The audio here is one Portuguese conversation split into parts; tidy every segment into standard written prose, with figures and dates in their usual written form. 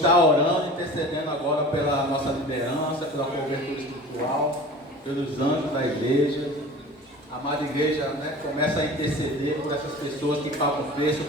estar orando, intercedendo agora pela nossa liderança, pela cobertura espiritual, pelos anjos da igreja. A amada igreja, né, começa a interceder por essas pessoas que pagam preço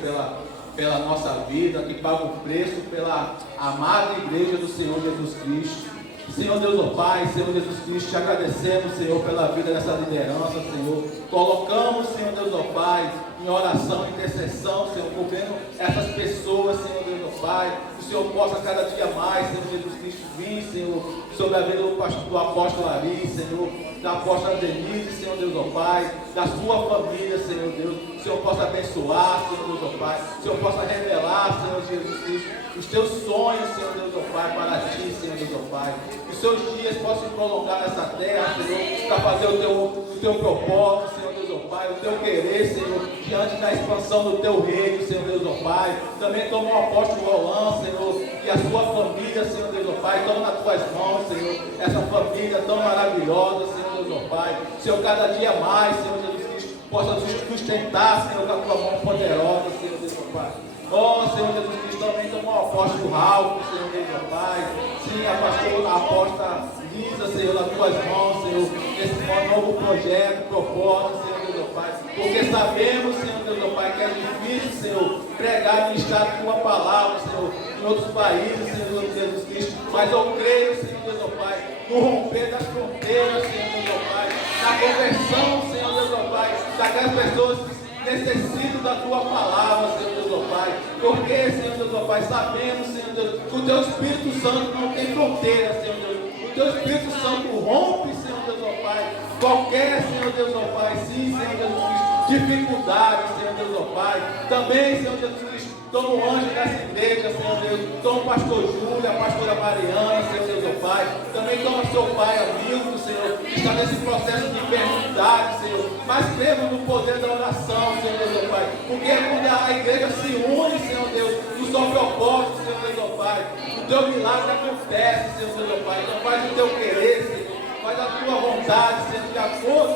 pela nossa vida, que pagam preço pela amada igreja do Senhor Jesus Cristo. Senhor Deus, ó Pai, Senhor Jesus Cristo, te agradecemos, Senhor, pela vida dessa liderança, Senhor. Colocamos, Senhor Deus, ó Pai, em oração, intercessão, Senhor, cobrindo essas pessoas, Senhor Deus, ó Pai. Que o Senhor possa cada dia mais, Senhor Jesus Cristo, vir, Senhor, sobre a vida do apóstolo Ari, Senhor, da apóstola Denise, Senhor Deus, ó Pai, da sua família, Senhor Deus. O Senhor possa abençoar, Senhor Deus, ó Pai. O Senhor possa revelar, Senhor Jesus Cristo, os teus sonhos, Senhor Deus, ó Pai, para ti, Senhor Deus, ó Pai. Que os seus dias possam se prolongar nessa terra, Senhor, para fazer o teu propósito, Senhor Deus, ó Pai, o teu querer, Senhor, diante da expansão do teu reino, Senhor Deus, ó Pai. Também toma o apóstolo Roland, Senhor, e a sua família, Senhor Deus, ó Pai. Toma nas tuas mãos, Senhor, essa família tão maravilhosa, Senhor Deus, ó Pai. Senhor, cada dia mais, Senhor Jesus Cristo, possa sustentar, Senhor, com a tua mão poderosa, Senhor Deus, ó Pai. Oh, Senhor Jesus Cristo, também tomou o apóstolo Ralf, Senhor Deus, ó Pai. Sim, a apóstola Lisa, Senhor, nas tuas mãos, Senhor, esse novo projeto, propósito, Senhor Deus, ó Pai. Porque sabemos, Senhor Deus, ó Pai, que é difícil, Senhor, pregar e ministrar a tua palavra, Senhor, em outros países, Senhor Jesus Cristo. Mas eu creio, Senhor Deus, ó Pai, no romper das fronteiras, Senhor Deus, ó Pai, na conversão, Senhor Deus, ó Pai, daquelas pessoas que necessitam da tua palavra, Senhor Deus, ó Pai. Porque, Senhor Deus, ó Pai, sabemos, Senhor Deus, que o teu Espírito Santo não tem fronteira, Senhor Deus. O teu Espírito Santo rompe, Senhor Deus, ó Pai, qualquer, Senhor Deus, ó Pai, sim, Senhor Jesus Cristo, dificuldade, Senhor Deus, ó Pai. Também, Senhor Jesus Cristo, toma o anjo dessa igreja, Senhor Deus. Toma o pastor Júlio, a pastora Mariana, Senhor Deus, ó Pai. Também toma seu pai amigo, Senhor, que está nesse processo de enfermidade, Senhor. Mas cremos no poder da oração, Senhor Deus, ó Pai. Porque quando a igreja se une, Senhor Deus, no seu propósito, Senhor Deus, ó Pai, o teu milagre acontece, Senhor Deus, ó Pai. Então faz o teu querer, Senhor. Faz a tua vontade, Senhor, de acordo,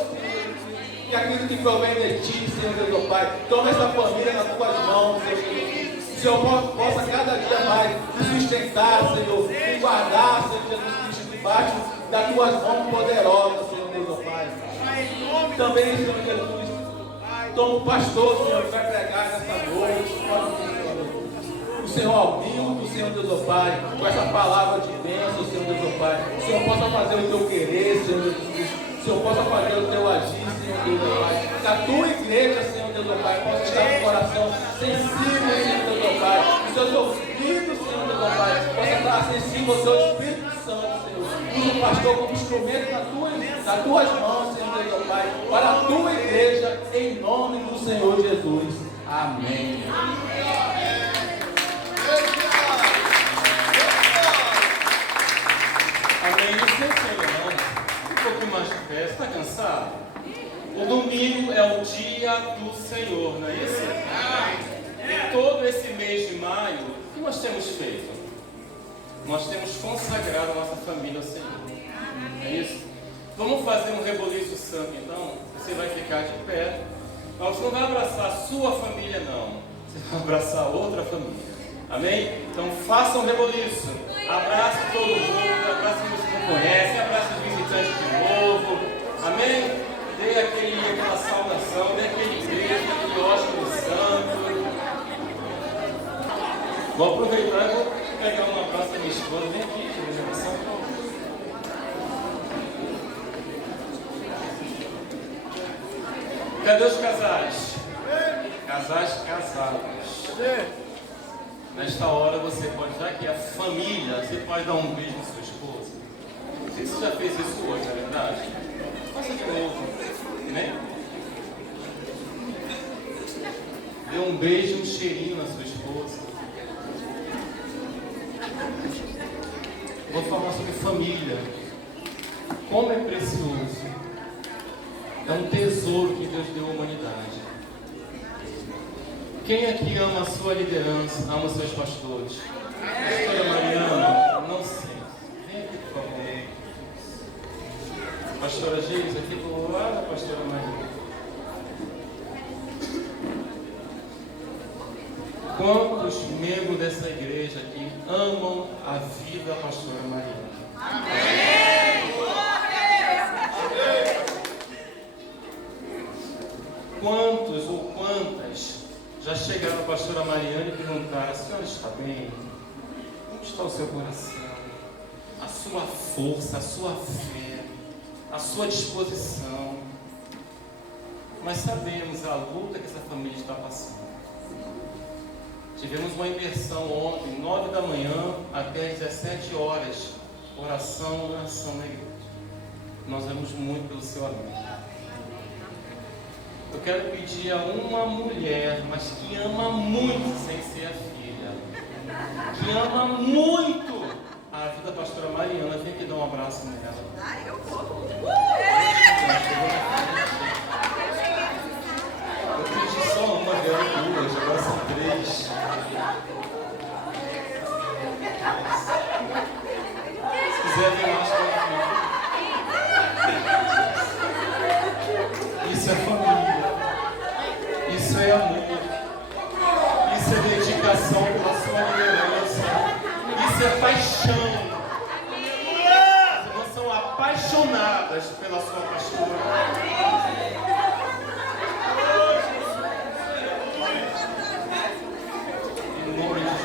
que aquilo que provém de ti, Senhor Deus, ó Pai. Toma essa família nas tuas mãos, Senhor Jesus. O Senhor possa cada dia mais te sustentar, Senhor, e guardar, Senhor Jesus Cristo, debaixo das tuas mãos poderosas, Senhor Deus, ó Pai. Também, Senhor Jesus, toma o pastor, Senhor, que vai pregar nessa noite. O Senhor Almildo, Senhor Deus, ó Pai, com essa palavra de bênção, Senhor Deus, ó Pai. O Senhor possa fazer o teu querer, Senhor Jesus Cristo. O Senhor possa fazer o teu agir, Senhor Deus, ó Pai. Que a tua igreja, Senhor Deus, ó Pai, possa estar com o coração sensível, Senhor Deus, ó Pai. Os seus ouvidos, Senhor Deus, ó Pai, possa estar sensível ao seu Espírito Santo, Senhor. Usa o pastor como instrumento nas tuas mãos, Senhor Deus, ó Pai, para a tua igreja, em nome do Senhor Jesus. Amém. Amém. Não sei se ainda não. Um pouquinho mais de pé. Você está cansado? O domingo é o dia do Senhor, não é isso? E todo esse mês de maio, o que nós temos feito? Nós temos consagrado a nossa família ao Senhor. É isso? Vamos fazer um reboliço santo, então? Você vai ficar de pé. Mas você não vai abraçar a sua família, não. Você vai abraçar outra família. Amém? Então faça um reboliço. Abrace todo mundo, abrace os que não conhecem, abrace os visitantes de novo. Amém? Dê aquela saudação, dê aquele beijo, aquele ósculo santo. Vou aproveitar e vou pegar um abraço da minha esposa. Vem aqui, querida. Cadê os casais? Casais casados. Nesta hora você pode, já que é a família, você pode dar um beijo na sua esposa. Não sei se você já fez isso hoje, na verdade. Faça de novo, né? Dê um beijo, um cheirinho na sua esposa. Vou falar sobre família. Como é precioso. É um tesouro que Deus deu à humanidade. Quem aqui ama a sua liderança, ama os seus pastores? Pastora Mariana, não sei. Vem aqui, por favor. Pastora Geis, aqui do lado da pastora Mariana. Quantos membros dessa igreja aqui amam a vida da pastora Mariana? Quantos ou quantas já chegaram à pastora Mariana e perguntaram: a senhora está bem? Como está o seu coração? A sua força, a sua fé, a sua disposição. Mas sabemos a luta que essa família está passando. Tivemos uma imersão ontem, 9 da manhã até 17 horas, oração, oração na igreja. Nós vamos muito pelo seu amigo. Eu quero pedir a uma mulher, mas que ama muito sem ser a filha, que ama muito a vida da pastora Mariana, vem aqui dar um abraço nela. Eu vou. Eu pedi só uma, deu duas, agora são 3. Se quiser vir lá, isso é família, isso é amor, isso é dedicação pela sua liderança, isso é paixão. As irmãs são apaixonadas pela sua pastora. Em nome de Jesus.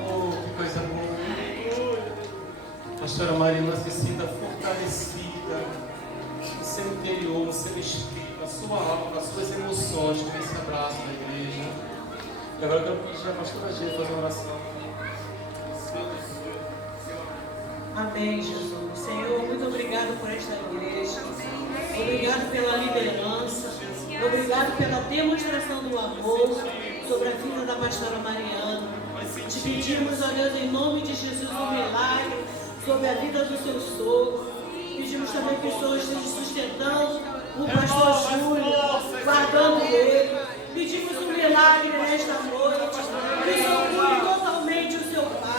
Oh, que coisa boa. Pastora Mariana, se sinta fortalecida no seu interior, no seu espírito, na sua alma, nas suas emoções, com esse abraço da igreja. E agora eu quero pedir a pastora G fazer uma oração. Amém, Jesus. Senhor, muito obrigado por esta igreja. Obrigado pela liderança. Obrigado pela demonstração do amor sobre a vida da pastora Mariana. Te pedimos, ó Deus, em nome de Jesus, um milagre sobre a vida do seu sogro. Pedimos também que o Senhor esteja sustentando o pastor Júlio, guardando ele. Pedimos um milagre nesta noite. Que o Senhor cure totalmente o seu pai.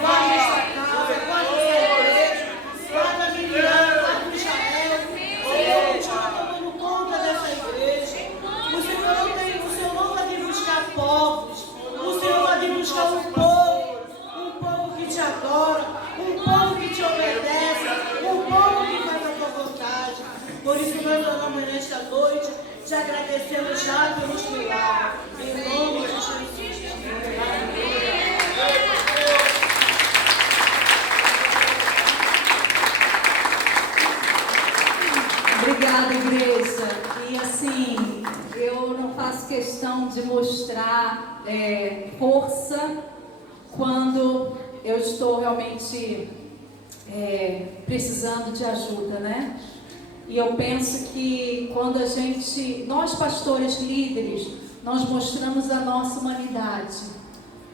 Guarde esta casa, guarde esta igreja, guarde a Miriam, guarde o Israel. Senhor, continua tomando conta dessa igreja. O Senhor não vai vir buscar povos. O Senhor vai vir buscar um povo que te adora, um povo que te obedece, um povo que faz a tua vontade. Por isso nós oramos nesta noite, te agradecendo já pelos milagres. Em nome de Jesus. Obrigada, igreja. E assim, eu não faço questão de mostrar força quando eu estou realmente precisando de ajuda, né? E eu penso que quando nós pastores líderes, nós mostramos a nossa humanidade.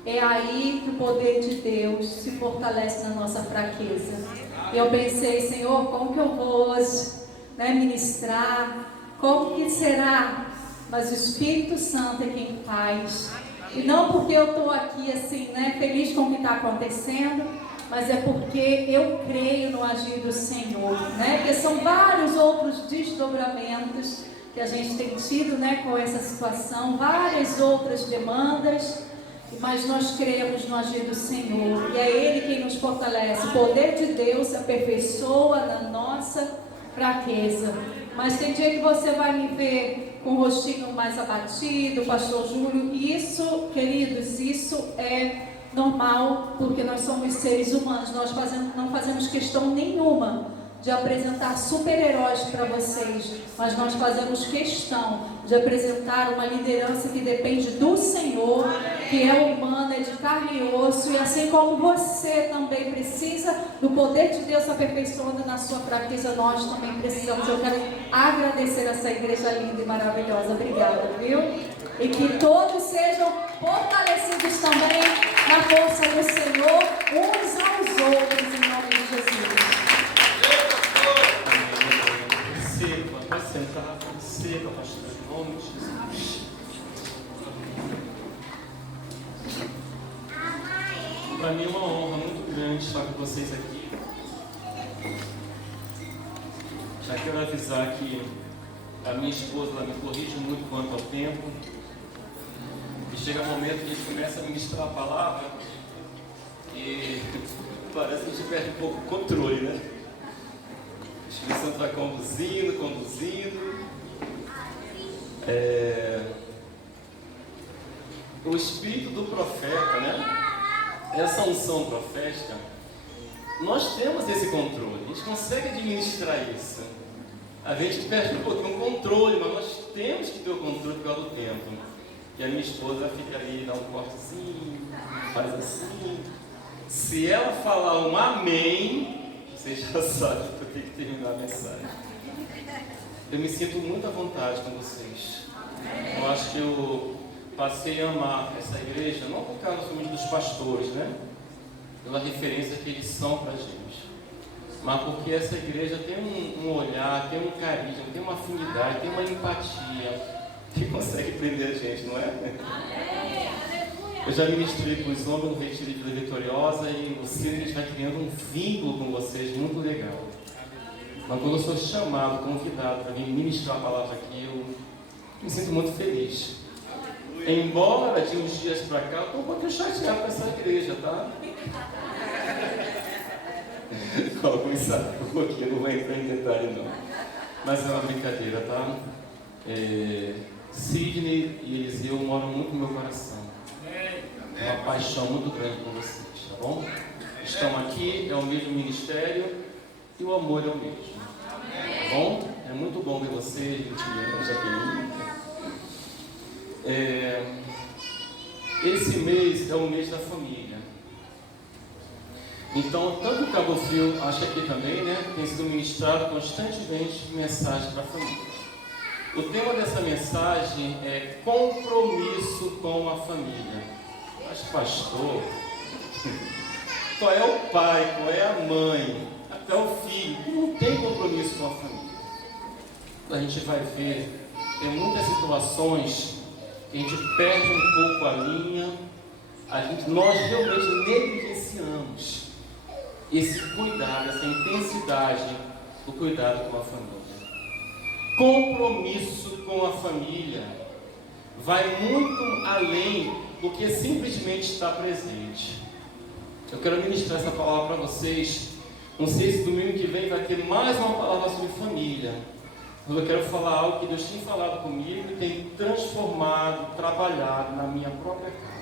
É aí que o poder de Deus se fortalece na nossa fraqueza. Eu pensei, Senhor, como que eu vou hoje ministrar? Como que será? Mas o Espírito Santo é quem faz. E não porque eu estou aqui assim, feliz com o que está acontecendo, mas é porque eu creio no agir do Senhor, Porque são vários outros desdobramentos que a gente tem tido, com essa situação, várias outras demandas, mas nós cremos no agir do Senhor, e é Ele quem nos fortalece. O poder de Deus se aperfeiçoa na nossa fraqueza. Mas tem dia que você vai me ver com o rostinho mais abatido, pastor Júlio, e isso, queridos, isso é normal, porque nós somos seres humanos. Nós não fazemos questão nenhuma de apresentar super-heróis para vocês, mas nós fazemos questão de apresentar uma liderança que depende do Senhor, que é humana, é de carne e osso, e assim como você também precisa do poder de Deus aperfeiçoando na sua fraqueza, nós também precisamos. Eu quero agradecer essa igreja linda e maravilhosa. Obrigada, viu? E que todos sejam fortalecidos também na força do Senhor, uns aos outros, em nome de Jesus. Pode sentar, receba, pastor, em nome de Jesus. Para mim é uma honra muito grande estar com vocês aqui. Já quero avisar que a minha esposa ela me corrige muito quanto ao tempo. E chega um momento que a gente começa a ministrar a palavra e parece que a gente perde um pouco o controle, né? O Espírito Santo vai conduzindo. O espírito do profeta, né? Essa unção profética, nós temos esse controle, a gente consegue administrar isso. A gente perde um pouquinho o controle, mas nós temos que ter o controle por causa do tempo. E a minha esposa fica ali, dá um cortezinho, faz assim. Se ela falar um amém, você já sabe que eu tenho que terminar a mensagem. Eu me sinto muito à vontade com vocês. Eu acho que eu passei a amar essa igreja, não por causa somente dos pastores, né? Pela referência que eles são para a gente, mas porque essa igreja tem um olhar, tem um carisma, tem uma afinidade, tem uma empatia que consegue prender a gente, não é? Eu já ministrei com os homens no Retiro de Vida Vitoriosa e vocês, a gente vai criando um vínculo com vocês muito legal. Mas quando eu sou chamado, convidado para vir ministrar a palavra aqui, eu me sinto muito feliz. Embora de uns dias para cá, eu estou um pouquinho chateado com essa igreja, tá? Alguns sabem um pouquinho, não vou entrar em detalhe não. Mas é uma brincadeira, tá? Sidney e Eliseu moram muito no meu coração. É uma paixão muito grande por vocês, tá bom? Estão aqui, é o mesmo ministério e o amor é o mesmo. Tá bom? É muito bom ver vocês, Jaqueline. Esse mês é o mês da família. Então, tanto o Cabo Frio, acho que aqui também, né, tem sido ministrado constantemente mensagem para a família. O tema dessa mensagem é compromisso com a família. Mas, pastor, qual é o pai, qual é a mãe, até o filho que não tem compromisso com a família? A gente vai ver, tem muitas situações que a gente perde um pouco a linha, nós realmente negligenciamos esse cuidado, essa intensidade do cuidado com a família. Compromisso com a família vai muito além do que simplesmente estar presente. Eu quero ministrar essa palavra para vocês. Não sei se domingo que vem vai ter mais uma palavra sobre família. Mas eu quero falar algo que Deus tem falado comigo e tem transformado, trabalhado na minha própria casa.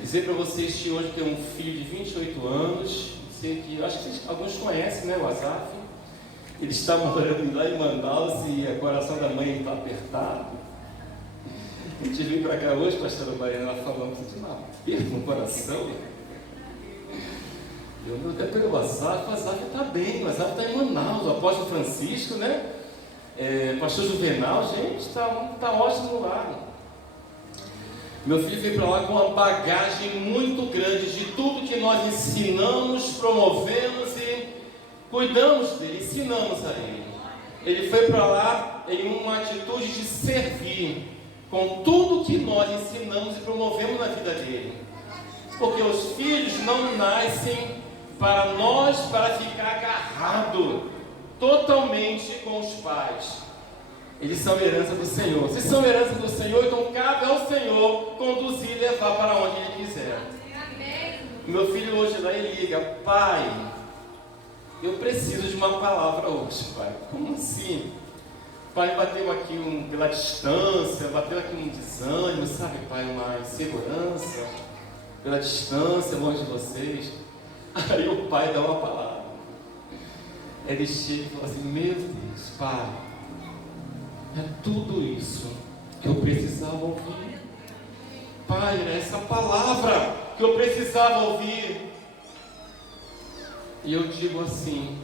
Dizer para vocês que hoje tem um filho de 28 anos, sei que, acho que vocês, alguns conhecem, né, o Azaf. Ele está morando lá em Manaus e o coração da mãe está apertado. A gente veio para cá hoje, pastora Mariana, falando de um aperto no coração. Eu não até pelo Azaf está bem, o Azaf está em Manaus, o apóstolo Francisco, né? Pastor Juvenal, gente, está ótimo lá. Meu filho veio para lá com uma bagagem muito grande de tudo que nós ensinamos, promovemos e cuidamos dele, ensinamos a ele. Ele foi para lá em uma atitude de servir com tudo que nós ensinamos e promovemos na vida dele. Porque os filhos não nascem para nós, para ficar agarrado totalmente com os pais. Eles são herança do Senhor. Se são herança do Senhor, então cabe ao Senhor conduzir e levar para onde Ele quiser. Meu filho hoje lá, ele liga: pai, eu preciso de uma palavra hoje, pai. Como assim? Pai, bateu aqui pela distância, bateu aqui um desânimo, sabe, pai, uma insegurança, pela distância, longe de vocês. Aí o pai dá uma palavra. Ele chega e fala assim: meu Deus, pai, é tudo isso que eu precisava ouvir. Pai, era essa palavra que eu precisava ouvir. E eu digo assim,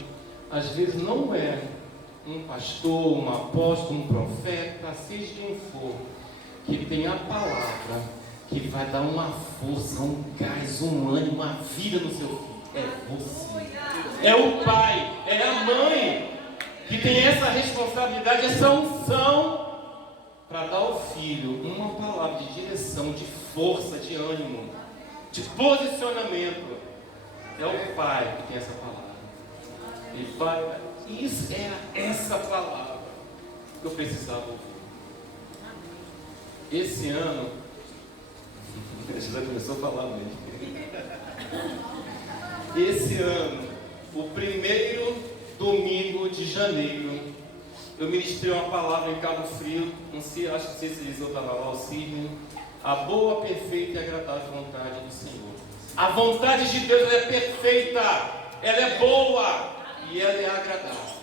às vezes não é um pastor, um apóstolo, um profeta, seja quem for, que tem a palavra que vai dar uma força, um gás, um ânimo, uma vida no seu filho. É você, é o pai, é a mãe que tem essa responsabilidade, essa unção para dar ao filho uma palavra de direção, de força, de ânimo, de posicionamento. É o pai que tem essa palavra. E pai, isso era essa palavra que eu precisava ouvir. Esse ano, já começou a falar mesmo. Esse ano, o primeiro domingo de janeiro, eu ministrei uma palavra em Cabo Frio, não sei se eles estava lá, o Círnio, a boa, perfeita e agradável vontade do Senhor. A vontade de Deus, ela é perfeita, ela é boa e ela é agradável.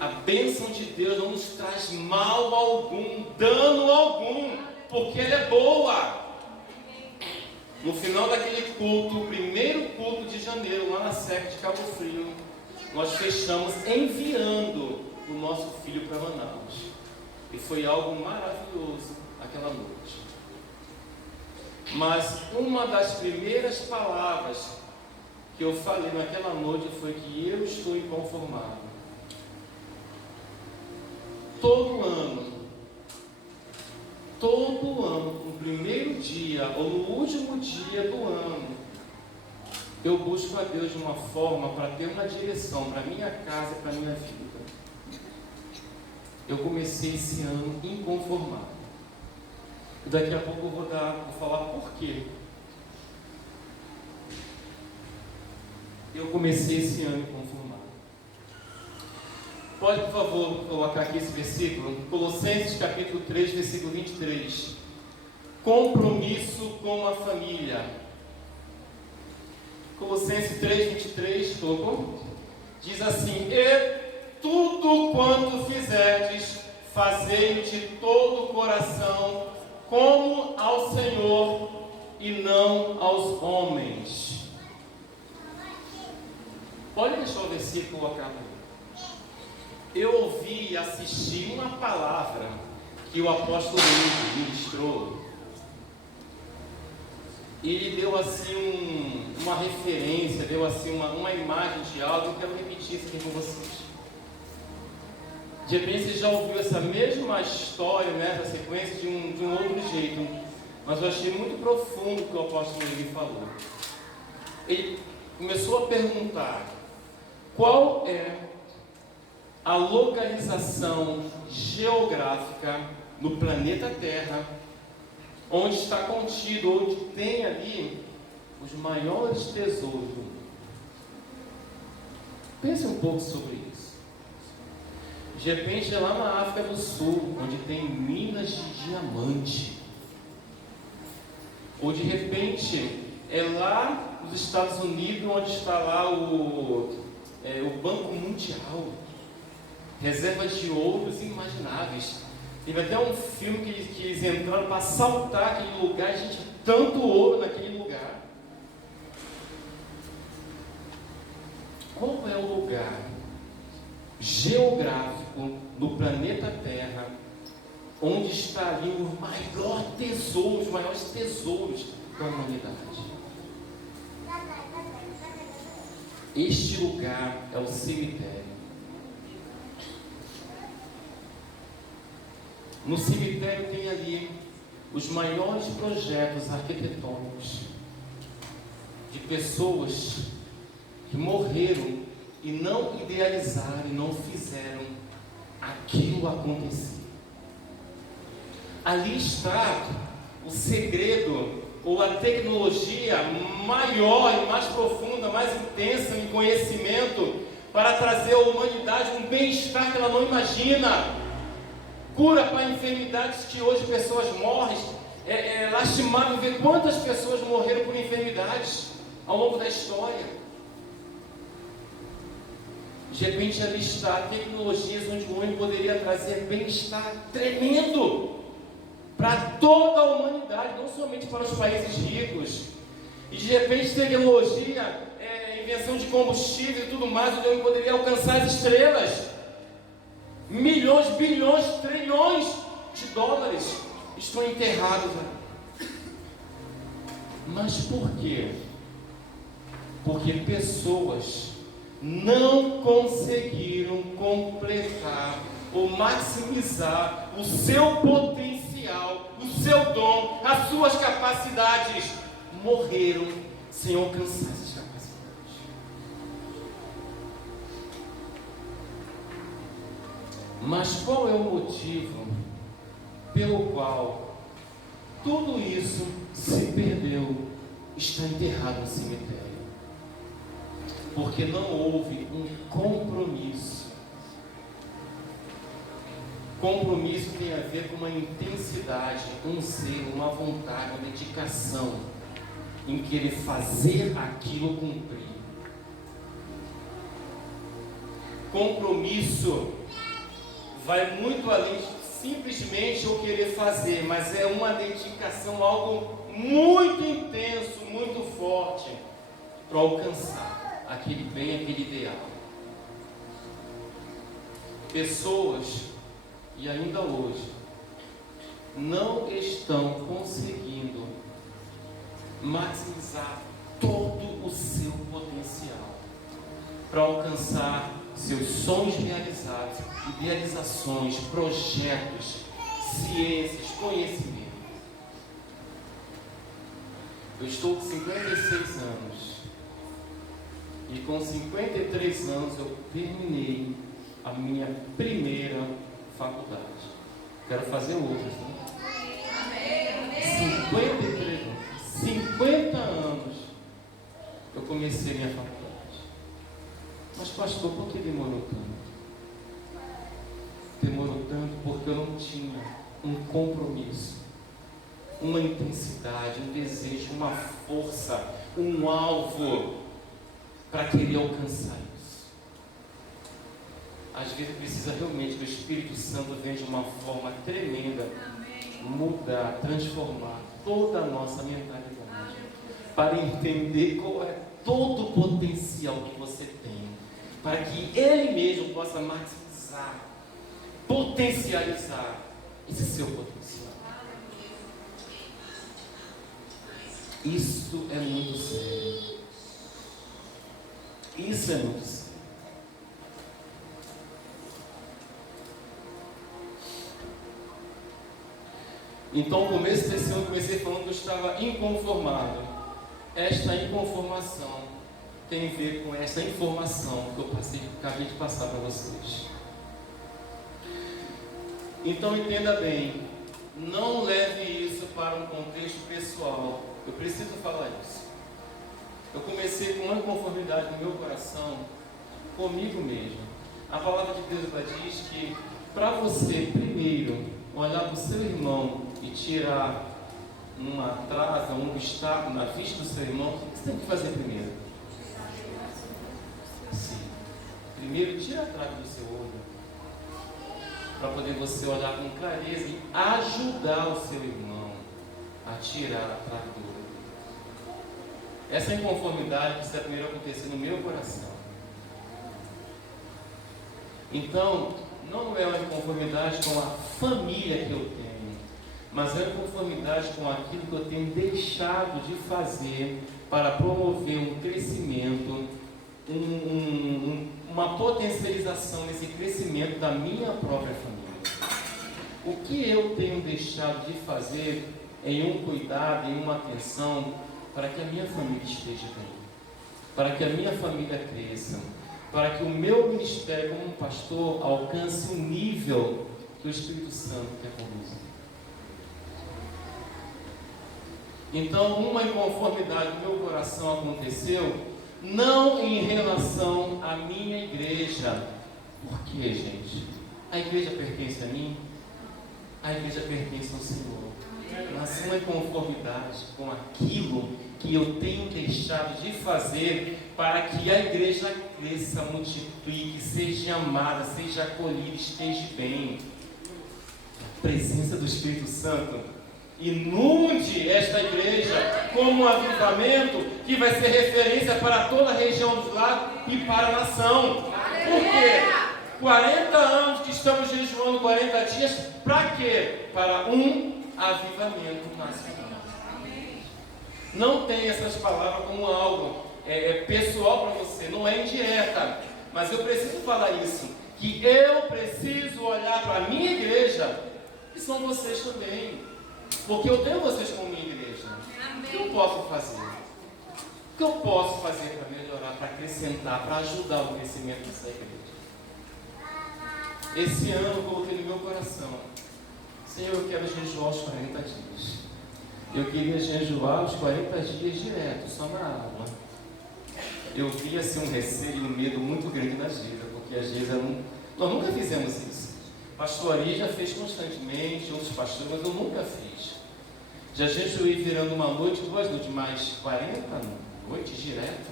A bênção de Deus não nos traz mal algum, dano algum, porque ela é boa. No final daquele culto, o primeiro culto de janeiro, lá na SEC de Cabo Frio, nós fechamos enviando o nosso filho para Manaus. E foi algo maravilhoso aquela noite. Mas uma das primeiras palavras que eu falei naquela noite foi que eu estou inconformado. Todo ano, no primeiro dia ou no último dia do ano, eu busco a Deus de uma forma para ter uma direção para minha casa e para minha vida. Eu comecei esse ano inconformado. E daqui a pouco eu vou falar por quê. Eu comecei esse ano inconformado. Pode, por favor, colocar aqui esse versículo? Colossenses capítulo 3, versículo 23. Compromisso com a família. Colossenses 3, 23, colocou? Diz assim: e tudo quanto fizerdes, fazei-o de todo o coração, como ao Senhor e não aos homens. Pode deixar o versículo colocar. Eu ouvi e assisti uma palavra que o apóstolo Luiz ministrou. Ele deu assim uma referência, deu assim uma imagem de algo. Eu quero repetir isso aqui com vocês. De repente você já ouviu essa mesma história, né, essa sequência de um outro jeito, mas eu achei muito profundo o que o apóstolo Luiz falou. Ele começou a perguntar: qual é a localização geográfica no planeta Terra onde está contido, onde tem ali os maiores tesouros do mundo? Pense um pouco sobre isso. De repente é lá na África do Sul, onde tem minas de diamante. Ou de repente é lá nos Estados Unidos, onde está lá o Banco Mundial. Reservas de ouros inimagináveis. Teve até um filme que eles entraram para assaltar aquele lugar. Gente, tanto ouro naquele lugar. Qual é o lugar geográfico no planeta Terra onde está ali o maior tesouro, os maiores tesouros da humanidade? Este lugar é o cemitério. No cemitério tem ali os maiores projetos arquitetônicos de pessoas que morreram e não idealizaram e não fizeram aquilo acontecer. Ali está o segredo ou a tecnologia maior e mais profunda, mais intensa em conhecimento para trazer à humanidade um bem-estar que ela não imagina. Cura para enfermidades que hoje pessoas morrem. É lastimável ver quantas pessoas morreram por enfermidades ao longo da história. De repente ali está tecnologias onde o homem poderia trazer bem-estar tremendo para toda a humanidade, não somente para os países ricos. E de repente tecnologia, invenção de combustível e tudo mais, onde o homem poderia alcançar as estrelas. Milhões, bilhões, trilhões de dólares estão enterrados. Mas por quê? Porque pessoas não conseguiram completar ou maximizar o seu potencial, o seu dom, as suas capacidades. Morreram sem alcançar essas capacidades. Mas qual é o motivo pelo qual tudo isso se perdeu, está enterrado no cemitério? Porque não houve um compromisso. Compromisso tem a ver com uma intensidade, um zelo, uma vontade, uma dedicação em querer fazer aquilo cumprir. Compromisso vai muito além de simplesmente eu querer fazer, mas é uma dedicação, algo muito intenso, muito forte para alcançar aquele bem, aquele ideal. Pessoas, e ainda hoje, não estão conseguindo maximizar todo o seu potencial para alcançar seus sonhos realizados, idealizações, projetos, ciências, conhecimento. Eu estou com 56 anos e com 53 anos eu terminei a minha primeira faculdade. Quero fazer outras, né? 53 anos, 50 anos eu comecei minha faculdade. Mas pastor, por que demorou tanto? Demorou tanto porque eu não tinha um compromisso, uma intensidade, um desejo, uma força, um alvo para querer alcançar isso. Às vezes precisa realmente que o Espírito Santo venha de uma forma tremenda, mudar, transformar toda a nossa mentalidade, para entender qual é todo o potencial que você tem, para que Ele mesmo possa maximizar, potencializar esse seu potencial. Isso é muito sério. Isso é muito sério. Então, no começo desse ano, eu comecei falando que eu estava inconformado. Esta inconformação tem a ver com essa informação que eu acabei de passar para vocês. Então entenda bem, não leve isso para um contexto pessoal. Eu preciso falar isso. Eu comecei com uma inconformidade no meu coração, comigo mesmo. A palavra de Deus diz que para você primeiro olhar para o seu irmão e tirar uma atrasa, um obstáculo na vista do seu irmão, o que você tem que fazer primeiro? Sim. Primeiro tira a trave do seu olho, para poder você olhar com clareza e ajudar o seu irmão a tirar a trave do olho. Essa inconformidade precisa primeiro acontecer no meu coração. Então, não é uma inconformidade com a família que eu tenho, mas é uma inconformidade com aquilo que eu tenho deixado de fazer para promover um crescimento, uma potencialização nesse crescimento da minha própria família. O que eu tenho deixado de fazer em um cuidado, em uma atenção, para que a minha família esteja bem, para que a minha família cresça, para que o meu ministério como pastor alcance um nível que o Espírito Santo quer conduzir. Então, uma inconformidade no meu coração aconteceu, não em relação à minha igreja. Por quê, gente? A igreja pertence a mim? A igreja pertence ao Senhor. Mas uma inconformidade com aquilo que eu tenho deixado de fazer para que a igreja cresça, multiplique, seja amada, seja acolhida, esteja bem. A presença do Espírito Santo inunde esta igreja como um avivamento que vai ser referência para toda a região dos lagos e para a nação. Por quê? 40 anos que estamos jejuando 40 dias, para quê? Para um avivamento nacional. Não tem essas palavras como algo pessoal para você, não é indireta, mas eu preciso falar isso, que eu preciso olhar para a minha igreja, que são vocês também, porque eu tenho vocês como minha igreja. O que eu posso fazer? O que eu posso fazer para melhorar, para acrescentar, para ajudar o crescimento dessa igreja? esse ano eu coloquei no meu coração: Senhor, eu quero jejuar os 40 dias. Eu queria jejuar os 40 dias direto, só na água. Eu via assim um receio e um medo muito grande na Geisa, porque a Geisa nós nunca fizemos isso. Pastor Ari já fez constantemente, outros pastores, mas eu nunca fiz. Já jejuei virando uma noite, 2 noites, mais 40 noites direto.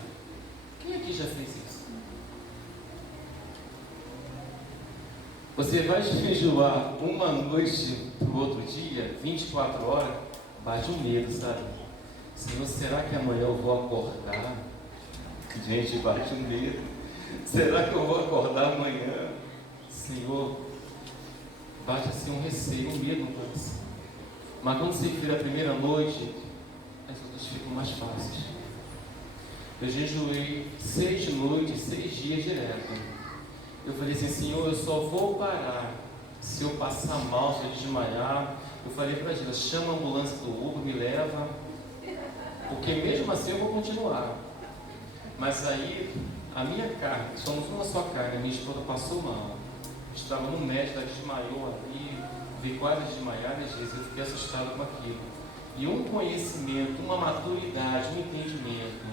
Quem aqui já fez isso? Você vai jejuar uma noite para o outro dia, 24 horas, bate um medo, sabe? Senhor, será que amanhã eu vou acordar? Gente, bate um medo. Será que eu vou acordar amanhã? Senhor, bate assim um receio, um medo no coração. Mas quando você vira a primeira noite, as outras ficam mais fáceis. Eu jejuei 6 noites, 6 dias direto. Eu falei assim: Senhor, eu só vou parar se eu passar mal, se eu desmaiar. Eu falei para Gila: chama a ambulância do Uber, me leva, porque mesmo assim eu vou continuar. Mas aí, a minha carne, somos uma só carne, a minha esposa passou mal. Estava no médico, ela desmaiou ali, vi quase desmaiar, às vezes eu fiquei assustado com aquilo. E um conhecimento, uma maturidade, um entendimento.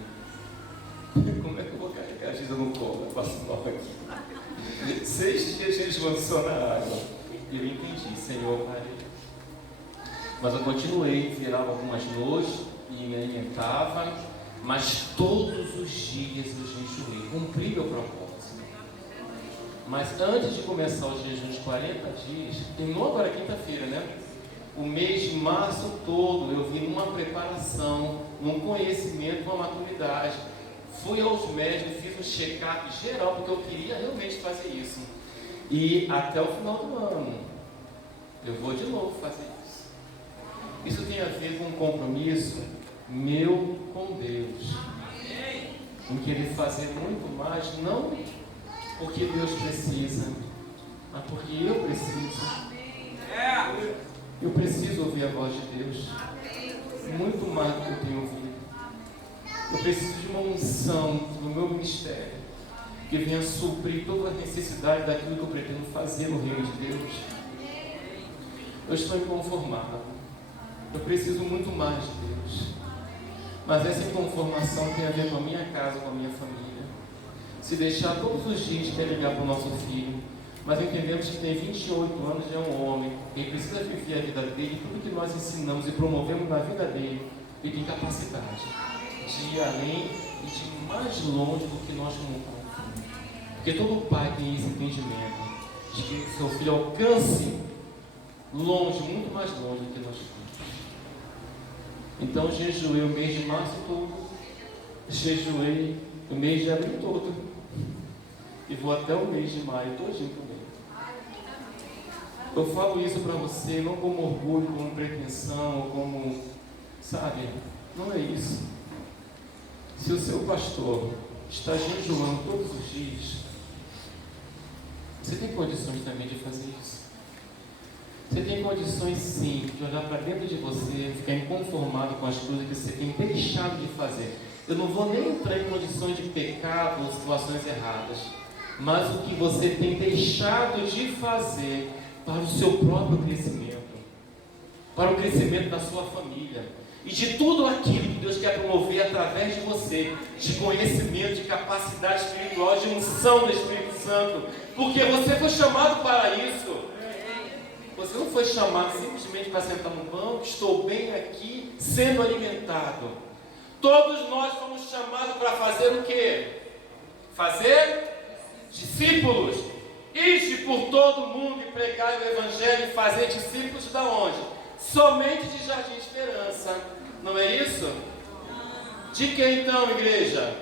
Como é que eu vou carregar a Giza no colo? Eu passo mal aqui. 6 dias jejuando só na água. E eu entendi: Senhor, parei. Mas eu continuei, virava algumas noites e me alimentava, mas todos os dias eu jejuei, cumpri meu propósito. Mas antes de começar o jejum de 40 dias, terminou agora quinta-feira, né? O mês de março todo eu vim numa preparação, num conhecimento, numa maturidade. Fui aos médicos, fiz um check-up geral, porque eu queria realmente fazer isso. E até o final do ano, eu vou de novo fazer isso. Isso tem a ver com um compromisso meu com Deus. Em querer fazer muito mais, não porque Deus precisa, mas porque eu preciso. Eu preciso ouvir a voz de Deus, muito mais do que eu tenho ouvido. Eu preciso de uma unção no meu ministério, que venha suprir toda a necessidade daquilo que eu pretendo fazer no reino de Deus. Eu estou inconformado. Eu preciso muito mais de Deus. Mas essa inconformação tem a ver com a minha casa, com a minha família. Se deixar todos os dias quer ligar para o nosso filho, mas entendemos que tem 28 anos, já é um homem, ele precisa viver a vida dele, tudo que nós ensinamos e promovemos na vida dele, ele tem capacidade de ir além e de ir mais longe do que nós como pai. Porque todo pai tem esse entendimento de que seu filho alcance longe, muito mais longe do que nós fomos. Então jejuei o mês de março todo, jejuei o mês de abril todo, e vou até o mês de maio todinho também. Eu falo isso para você não como orgulho, como pretensão, como, sabe, não é isso. Se o seu pastor está jejuando todos os dias, você tem condições também de fazer isso. Você tem condições sim de olhar para dentro de você, ficar inconformado com as coisas que você tem deixado de fazer. Eu não vou nem entrar em condições de pecado ou situações erradas, mas o que você tem deixado de fazer para o seu próprio crescimento, para o crescimento da sua família e de tudo aquilo que Deus quer promover através de você, de conhecimento, de capacidade espiritual, de unção do Espírito Santo, porque você foi chamado para isso. Você não foi chamado simplesmente para sentar no banco, estou bem aqui, sendo alimentado. Todos nós fomos chamados para fazer o quê? Fazer discípulos. Ide por todo mundo e pregar o Evangelho e fazer discípulos da onde? Somente de Jardim Esperança. Não é isso? De quem então, igreja?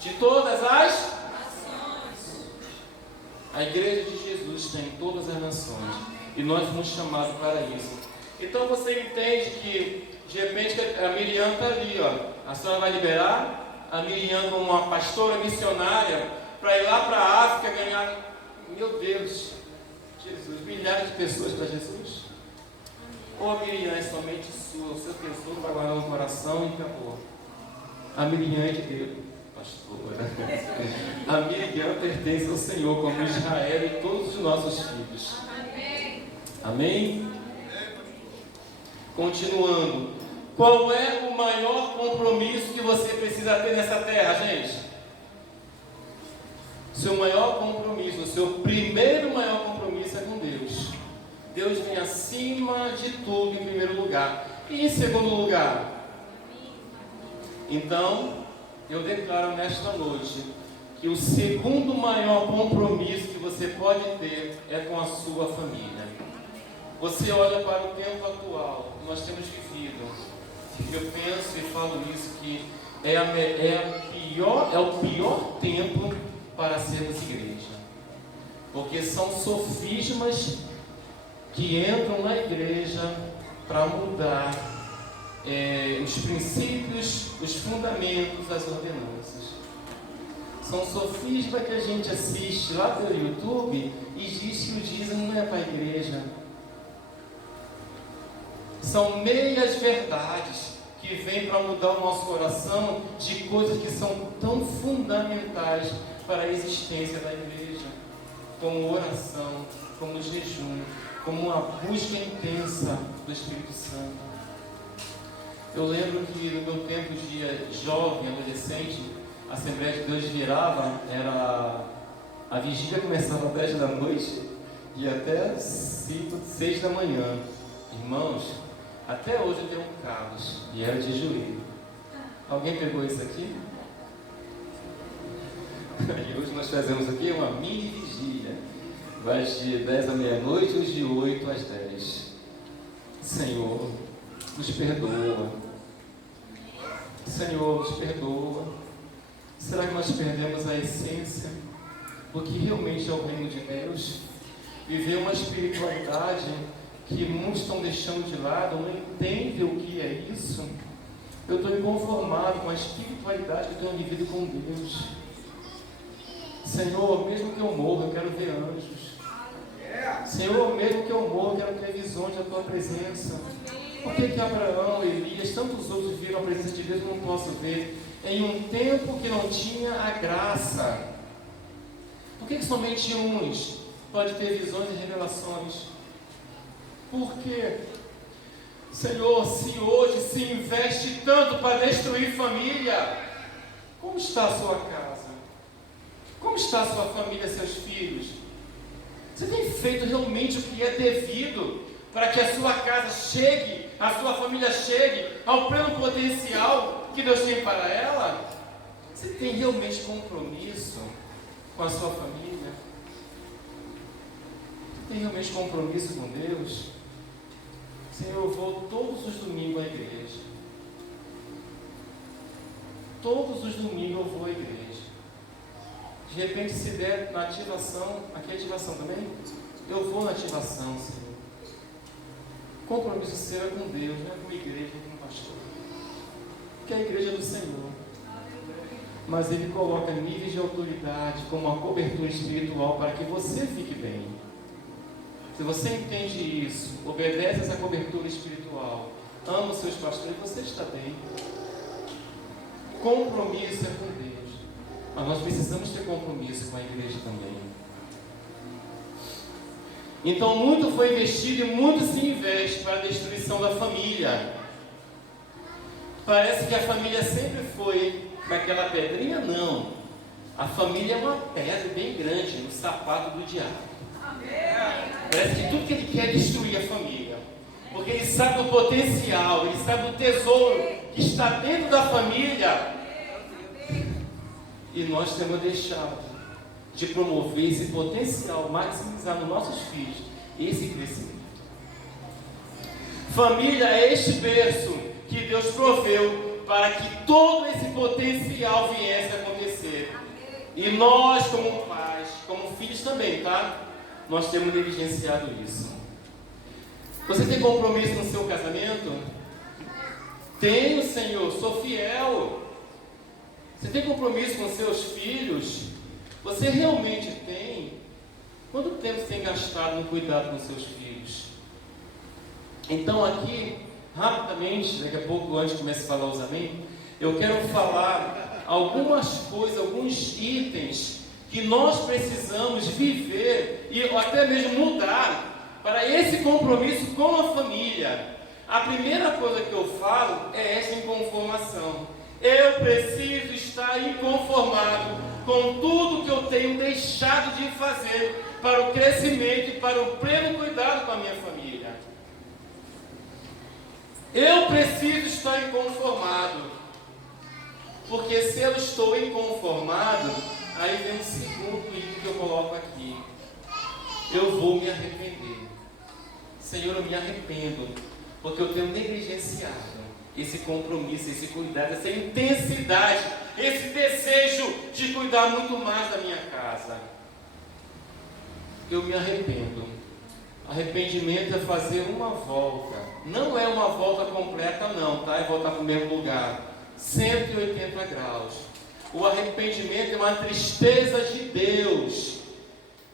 De todas as? A igreja de Jesus está em todas as nações. E nós fomos chamados para isso. Então você entende que, de repente, a Miriam está ali, ó. A senhora vai liberar a Miriam como uma pastora missionária para ir lá para a África ganhar, meu Deus, Jesus, milhares de pessoas para Jesus? Ou a Miriam é somente sua, o seu tesouro vai guardar no coração e acabou? A Miriam é de Deus, pastora. A Miriam pertence ao Senhor, como Israel e todos os nossos filhos. Amém? Continuando. Qual é o maior compromisso que você precisa ter nessa terra, gente? Seu maior compromisso, o seu primeiro maior compromisso é com Deus. Deus vem acima de tudo em primeiro lugar. E em segundo lugar? Então, eu declaro nesta noite que o segundo maior compromisso que você pode ter é com a sua família. Você olha para o tempo atual, nós temos vivido. Eu penso e falo isso, que é o pior tempo para sermos igreja. Porque são sofismas que entram na igreja para mudar os princípios, os fundamentos, as ordenanças. São sofismas que a gente assiste lá pelo YouTube e diz que o dízimo não é para a igreja. São meias verdades que vêm para mudar o nosso coração de coisas que são tão fundamentais para a existência da igreja, como oração, como jejum, como uma busca intensa do Espírito Santo. Eu lembro que no meu tempo de jovem, adolescente, a Assembleia de Deus virava, a vigília começava às 10 da noite e até 6 da manhã. Irmãos, até hoje eu tenho um Carlos e era de joelho. Alguém pegou isso aqui? E hoje nós fazemos aqui uma mini vigília. Vai de 10 à meia-noite ou de 8 às 10. Senhor, nos perdoa. Senhor, nos perdoa. Será que nós perdemos a essência do que realmente é o reino de Deus? Viver uma espiritualidade que muitos estão deixando de lado, não entendem o que é isso. Eu estou inconformado com a espiritualidade que eu tenho vivido com Deus. Senhor, mesmo que eu morra, eu quero ver anjos. Senhor, mesmo que eu morra, eu quero ter visões da Tua presença. Por que Abraão, Elias, tantos outros viram a presença de Deus e não posso ver? Em um tempo que não tinha a graça. Por que somente uns podem ter visões e revelações? Por quê? Senhor, se hoje se investe tanto para destruir família, como está a sua casa? Como está a sua família, seus filhos? Você tem feito realmente o que é devido para que a sua casa chegue, a sua família chegue ao pleno potencial que Deus tem para ela? Você tem realmente compromisso com a sua família? Você tem realmente compromisso com Deus? Senhor, eu vou todos os domingos à igreja. Todos os domingos eu vou à igreja. De repente, se der na ativação, aqui é ativação também? Eu vou na ativação, Senhor. Compromisso seu é com Deus, não é com a igreja, não é com o pastor. Porque a igreja é do Senhor. Mas Ele coloca níveis de autoridade como uma cobertura espiritual para que você fique bem. Se você entende isso, obedece essa cobertura espiritual, ama os seus pastores, você está bem. Compromisso é com Deus. Mas nós precisamos ter compromisso com a igreja também. Então muito foi investido e muito se investe para a destruição da família. Parece que a família sempre foi naquela pedrinha, não. A família é uma pedra bem grande no sapato do diabo. Parece que tudo que ele quer é destruir a família. Porque ele sabe do potencial, ele sabe do tesouro que está dentro da família. E nós temos deixado de promover esse potencial, maximizar nos nossos filhos esse crescimento. Família é este berço que Deus proveu para que todo esse potencial viesse a acontecer. E nós, como pais, como filhos também, tá? Nós temos negligenciado isso. Você tem compromisso no seu casamento? Tenho, Senhor, sou fiel. Você tem compromisso com seus filhos? Você realmente tem? Quanto tempo você tem gastado no cuidado com seus filhos? Então aqui, rapidamente, daqui a pouco, antes de começar a falar os amém, eu quero falar algumas coisas, alguns itens que nós precisamos viver e até mesmo mudar para esse compromisso com a família. A primeira coisa que eu falo é essa inconformação. Eu preciso estar inconformado com tudo que eu tenho deixado de fazer para o crescimento e para o pleno cuidado com a minha família. Eu preciso estar inconformado, porque se eu estou inconformado, aí vem o segundo item que eu coloco aqui. Eu vou me arrepender. Senhor, eu me arrependo, porque eu tenho negligenciado esse compromisso, esse cuidado, essa intensidade, esse desejo de cuidar muito mais da minha casa. Eu me arrependo. Arrependimento é fazer uma volta. Não é uma volta completa não, tá? É voltar para o mesmo lugar. 180 graus. O arrependimento é uma tristeza de Deus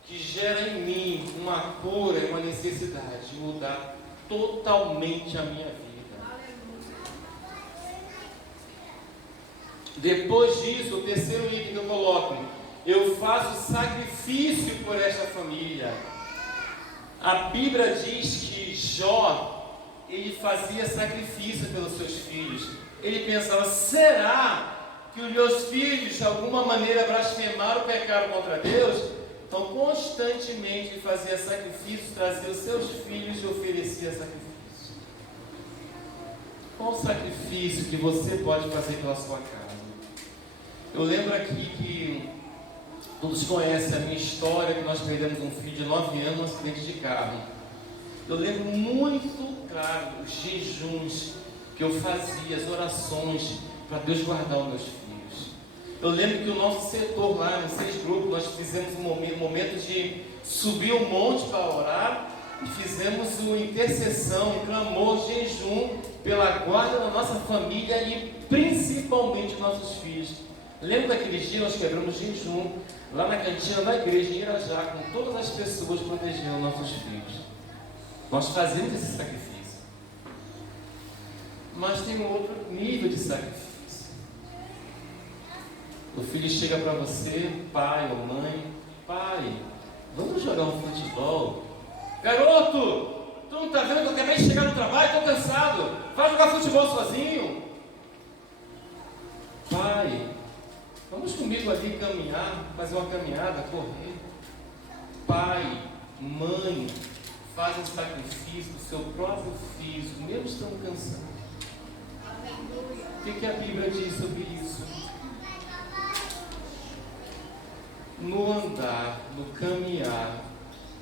que gera em mim uma cura e uma necessidade de mudar totalmente a minha vida. Depois disso, o terceiro item que eu coloco: eu faço sacrifício por esta família. A Bíblia diz que Jó, ele fazia sacrifício pelos seus filhos. Ele pensava, será que os meus filhos de alguma maneira blasfemaram, pecaram contra Deus? Então constantemente ele fazia sacrifício, trazia os seus filhos e oferecia sacrifício. Qual o sacrifício que você pode fazer pela sua casa? Eu lembro aqui que todos conhecem a minha história, que nós perdemos um filho de 9 anos num acidente de carro. Eu lembro muito claro os jejuns que eu fazia, as orações para Deus guardar os meus filhos. Eu lembro que o nosso setor lá, nos 6 grupos, nós fizemos um momento de subir um monte para orar e fizemos uma intercessão, um clamor, jejum pela guarda da nossa família e principalmente nossos filhos. Lembro daqueles dias nós quebramos jejum lá na cantina da igreja em Irajá, com todas as pessoas protegendo nossos filhos. Nós fazemos esse sacrifício. Mas tem um outro nível de sacrifício. O filho chega para você, pai ou mãe: pai, vamos jogar um futebol? Garoto, tu não está vendo que eu acabei de chegar no trabalho, estou cansado, vai jogar futebol sozinho? Pai, vamos comigo ali caminhar, fazer uma caminhada, correr? Pai, mãe, fazem sacrifício do seu próprio filho, mesmo estando cansados. O que a Bíblia diz sobre isso? No andar, no caminhar,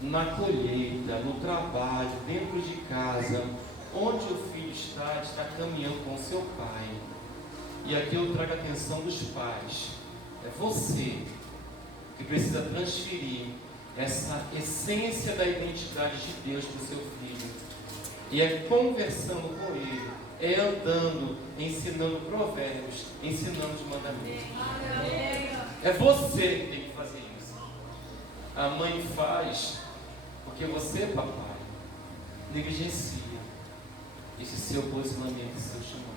na colheita, no trabalho, dentro de casa, onde o filho está caminhando com seu pai. E aqui eu trago a atenção dos pais. É você que precisa transferir essa essência da identidade de Deus para o seu filho. E é conversando com ele, é andando, ensinando provérbios, ensinando os mandamentos. É você que tem que fazer isso. A mãe faz porque você, papai, negligencia esse seu posicionamento, esse seu chamado.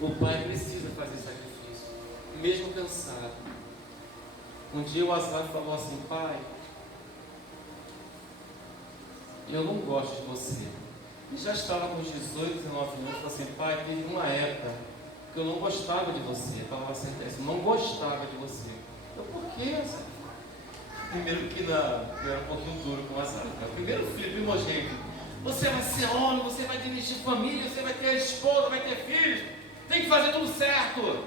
O pai precisa fazer sacrifício, mesmo cansado. Um dia o Azar falou assim: pai, eu não gosto de você. Ele já estava com 18, 19 anos, falou assim: pai, teve uma época que eu não gostava de você. Eu falava assim: eu não gostava de você. Eu, por quê, Azar? Primeiro que eu era um pouquinho duro com o Azar. Primeiro filho, primogênito. Você vai ser homem, você vai dirigir família, você vai ter esposa, vai ter filhos. Tem que fazer tudo certo.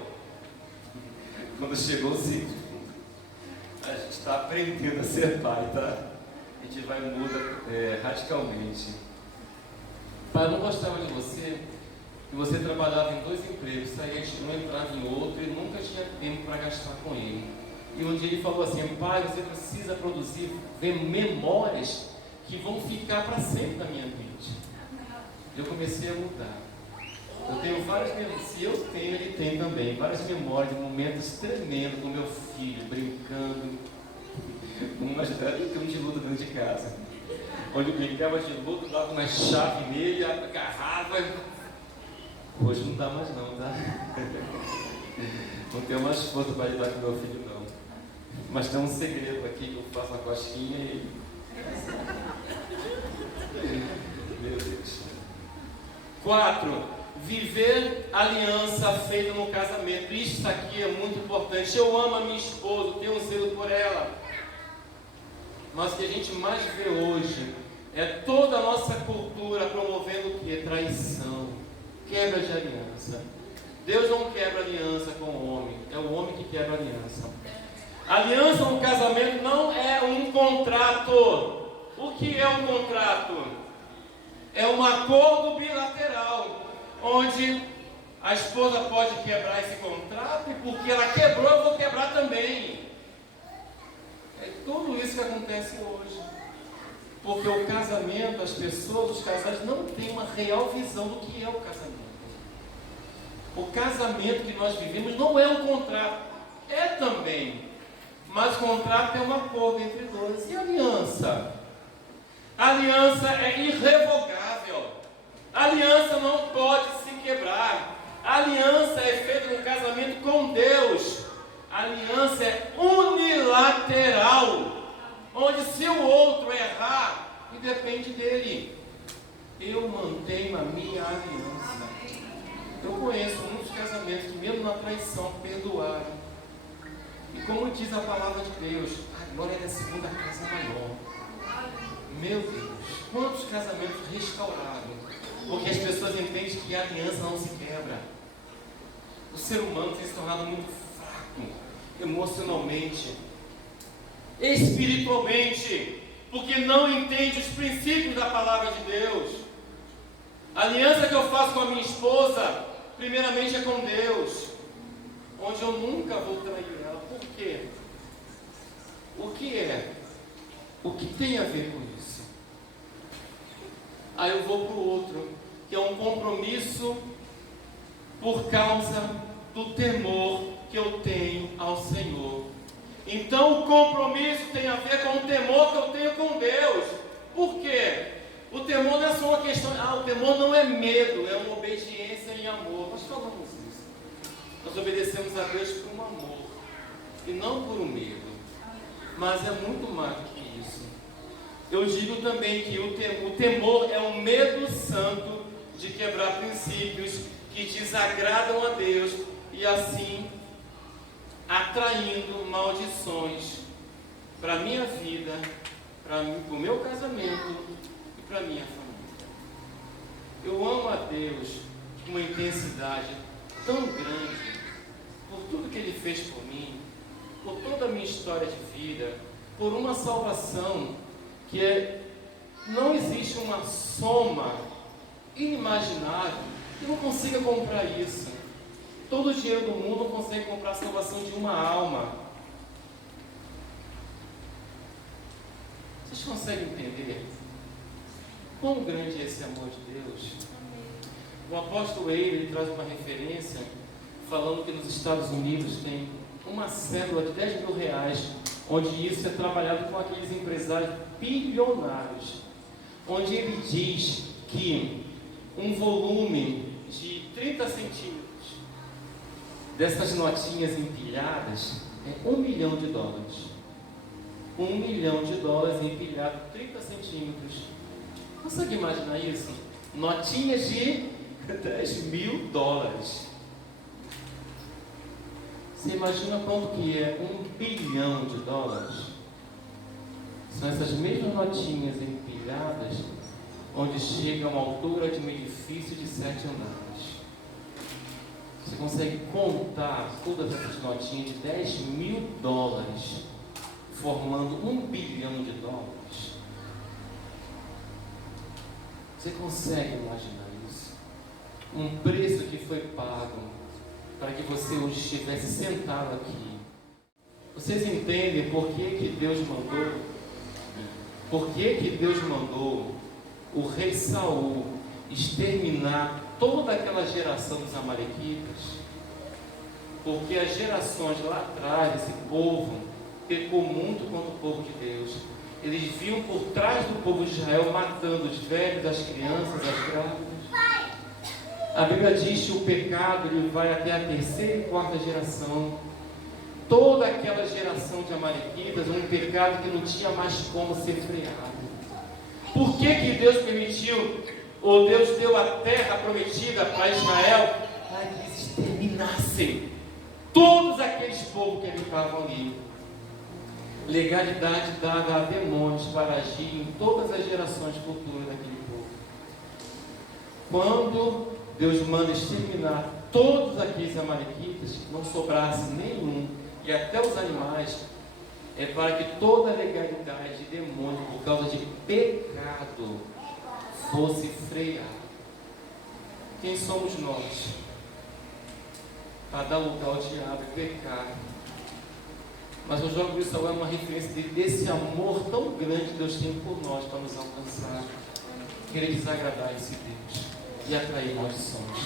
Quando chegou o segundo, a gente está aprendendo a ser pai, tá? A gente vai mudar radicalmente. Pai, eu não gostava de você, e você trabalhava em 2 empregos, saía de um, entrava em outro, e nunca tinha tempo para gastar com ele. E um dia ele falou assim: pai, você precisa produzir memórias que vão ficar para sempre na minha mente. Eu comecei a mudar. Eu tenho várias memórias, se eu tenho, ele tem também, várias memórias de momentos tremendos com meu filho, brincando. Uma história tem um de luta dentro de casa, onde eu brincava de luta, dava uma chave nele, agarrava. Hoje não dá mais não, tá? Não tenho uma esposa para lidar com meu filho, não. Mas tem um segredo aqui que eu faço uma cosquinha e... Meu Deus. 4. Viver aliança feita no casamento. Isso aqui é muito importante. Eu amo a minha esposa, tenho um zelo por ela. Mas o que a gente mais vê hoje é toda a nossa cultura promovendo o que? Traição, quebra de aliança. Deus não quebra aliança com o homem, é o homem que quebra aliança. Aliança no casamento não é um contrato. O que é um contrato? É um acordo bilateral, onde a esposa pode quebrar esse contrato e porque ela quebrou, eu vou quebrar também. É tudo isso que acontece hoje. Porque o casamento, as pessoas, os casais não têm uma real visão do que é o casamento. O casamento que nós vivemos não é um contrato, é também. Mas contrato é um acordo entre dois. E aliança? Aliança é irrevogável. Aliança não pode se quebrar. Aliança é feita no casamento com Deus. Aliança é unilateral, onde se o outro errar, e depende dele, eu mantenho a minha aliança. Eu conheço muitos casamentos que mesmo na traição perdoaram. E como diz a palavra de Deus, agora é da segunda casa maior. Meu Deus, quantos casamentos restauraram? Porque as pessoas entendem que a aliança não se quebra. O ser humano tem se tornado muito fraco, emocionalmente, espiritualmente, porque não entende os princípios da palavra de Deus. A aliança que eu faço com a minha esposa, primeiramente é com Deus, onde eu nunca vou trair ela. Por quê? O que é? O que tem a ver com isso? Aí eu vou para o outro, que é um compromisso por causa do temor que eu tenho ao Senhor. Então o compromisso tem a ver com o temor que eu tenho com Deus. Por quê? O temor não é só uma questão, o temor não é medo, é uma obediência em amor. Nós falamos isso. Nós obedecemos a Deus por um amor e não por um medo. Mas é muito mais do que isso. Eu digo também que o temor é um medo santo de quebrar princípios que desagradam a Deus e assim atraindo maldições para a minha vida, para o meu casamento e para a minha família. Eu amo a Deus com uma intensidade tão grande por tudo que Ele fez por mim, por toda a minha história de vida, por uma salvação que não existe uma soma inimaginável que não consiga comprar isso. Todo o dinheiro do mundo não consegue comprar a salvação de uma alma. Vocês conseguem entender quão grande é esse amor de Deus? O apóstolo ele traz uma referência falando que nos Estados Unidos tem uma cédula de 10 mil reais, onde isso é trabalhado com aqueles empresários bilionários, onde ele diz que um volume de 30 centímetros dessas notinhas empilhadas é $1 milhão. $1 milhão empilhado 30 centímetros. Consegue imaginar isso? Notinhas de $10 mil. Você imagina quanto que é $1 bilhão? São essas mesmas notinhas empilhadas, onde chega a uma altura de um edifício de 7 andares. Você consegue contar todas essas notinhas de $10 mil, formando $1 bilhão? Você consegue imaginar isso? Um preço que foi pago para que você hoje estivesse sentado aqui. Vocês entendem por que Deus mandou? Por que Deus mandou o rei Saul exterminar toda aquela geração dos amalequitas? Porque as gerações lá atrás, esse povo pecou muito contra o povo de Deus. Eles viam por trás do povo de Israel matando os velhos, as crianças, as grávidas. A Bíblia diz que o pecado ele vai até a terceira e quarta geração. Toda aquela geração de amalequitas, um pecado que não tinha mais como ser freado. Por que que Deus permitiu, ou Deus deu a terra prometida para Israel? Para que eles exterminassem todos aqueles povos que habitavam ali. Legalidade dada a demônios para agir em todas as gerações futuras daquele povo. Quando Deus manda exterminar todos aqueles amalequitas, não sobrasse nenhum, e até os animais, é para que toda a legalidade de demônio, por causa de pecado, fosse freada. Quem somos nós? Para dar lugar ao diabo e pecar. Mas o jogo de Saul é uma referência desse amor tão grande que Deus tem por nós para nos alcançar, querer desagradar esse Deus e atrair maldições.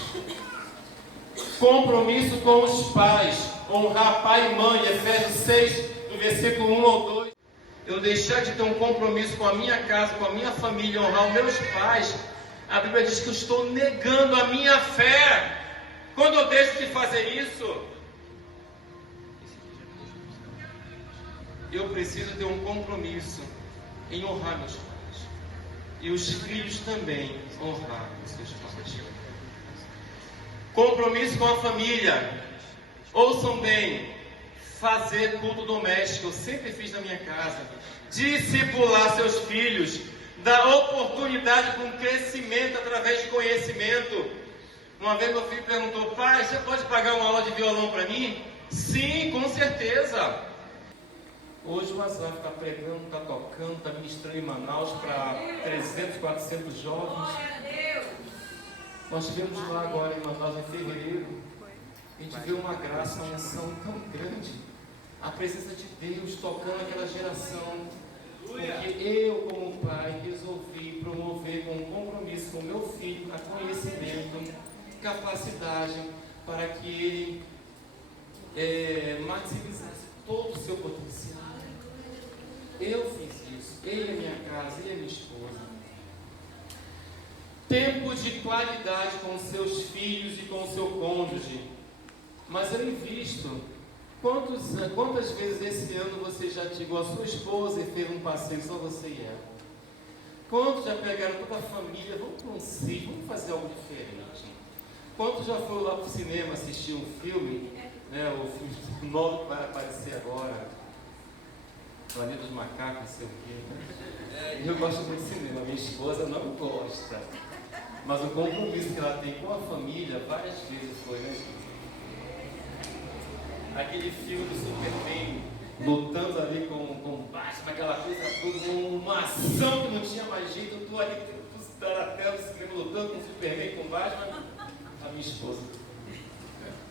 Compromisso com os pais, honrar pai e mãe, Efésios 6, do versículo 1 ao 2. Eu deixar de ter um compromisso com a minha casa, com a minha família, honrar os meus pais, a Bíblia diz que eu estou negando a minha fé. Quando eu deixo de fazer isso, eu preciso ter um compromisso em honrar meus pais. E os filhos também honrar os seus pais. Compromisso com a família. Ouçam bem, fazer culto doméstico. Eu sempre fiz na minha casa. Discipular seus filhos. Dar oportunidade para um crescimento através de conhecimento. Uma vez meu filho perguntou: pai, você pode pagar uma aula de violão para mim? Sim, com certeza. Hoje o Azar está pregando, está tocando, está ministrando em Manaus para 300, 400 jovens. Nós estivemos lá agora em Manaus em fevereiro. A gente viu uma graça, uma unção tão grande. A presença de Deus tocando aquela geração. Porque eu, como pai, resolvi promover com um compromisso com meu filho a conhecimento, capacidade, para que ele maximizasse todo o seu potencial. Eu fiz isso. Ele é minha casa, ele é minha esposa. Tempo de qualidade com seus filhos e com o seu cônjuge. Mas eu invisto. Quantas vezes esse ano você já tirou a sua esposa e fez um passeio só você e ela? Quantos já pegaram toda a família? Vamos para um sítio, vamos fazer algo diferente. Quantos já foram lá para o cinema assistir um filme? O filme novo que vai aparecer agora. Planeta dos Macacos, não sei o quê. Eu gosto muito de cinema, minha esposa não gosta. Mas o compromisso que ela tem com a família, várias vezes foi, né, gente? Aquele filme do Superman, lutando ali com Batman, aquela coisa toda, uma ação que não tinha mais jeito, tu ali, tu está na tela do cinema lutando com o Superman, com Batman, a minha esposa.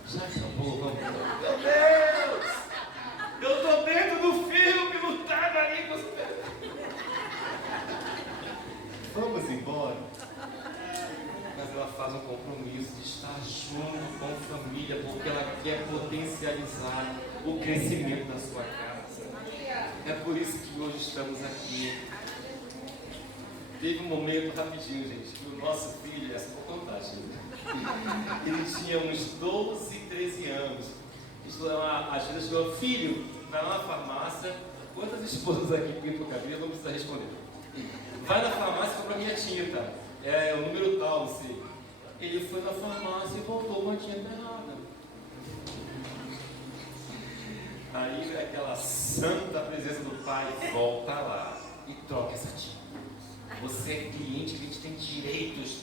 Já acabou, vamos. Meu Deus! Eu estou dentro do filme, lutando ali com o Superman. Vamos embora. Mas ela faz um compromisso de estar junto com a família, porque ela quer potencializar o crescimento da sua casa. É por isso que hoje estamos aqui. Teve um momento rapidinho, gente, que o nosso filho, essa foi fantástica, ele tinha uns 12, 13 anos. A Júlia chegou: filho, vai lá na farmácia. Quantas esposas aqui pintam o cabelo? Não precisa responder. Vai na farmácia e compra minha tinta. É o número tal, não sei. Ele foi na farmácia e voltou com a tinta errada. Aí vem aquela santa presença do pai: volta lá e troca essa tinta. Você é cliente, a gente tem direitos.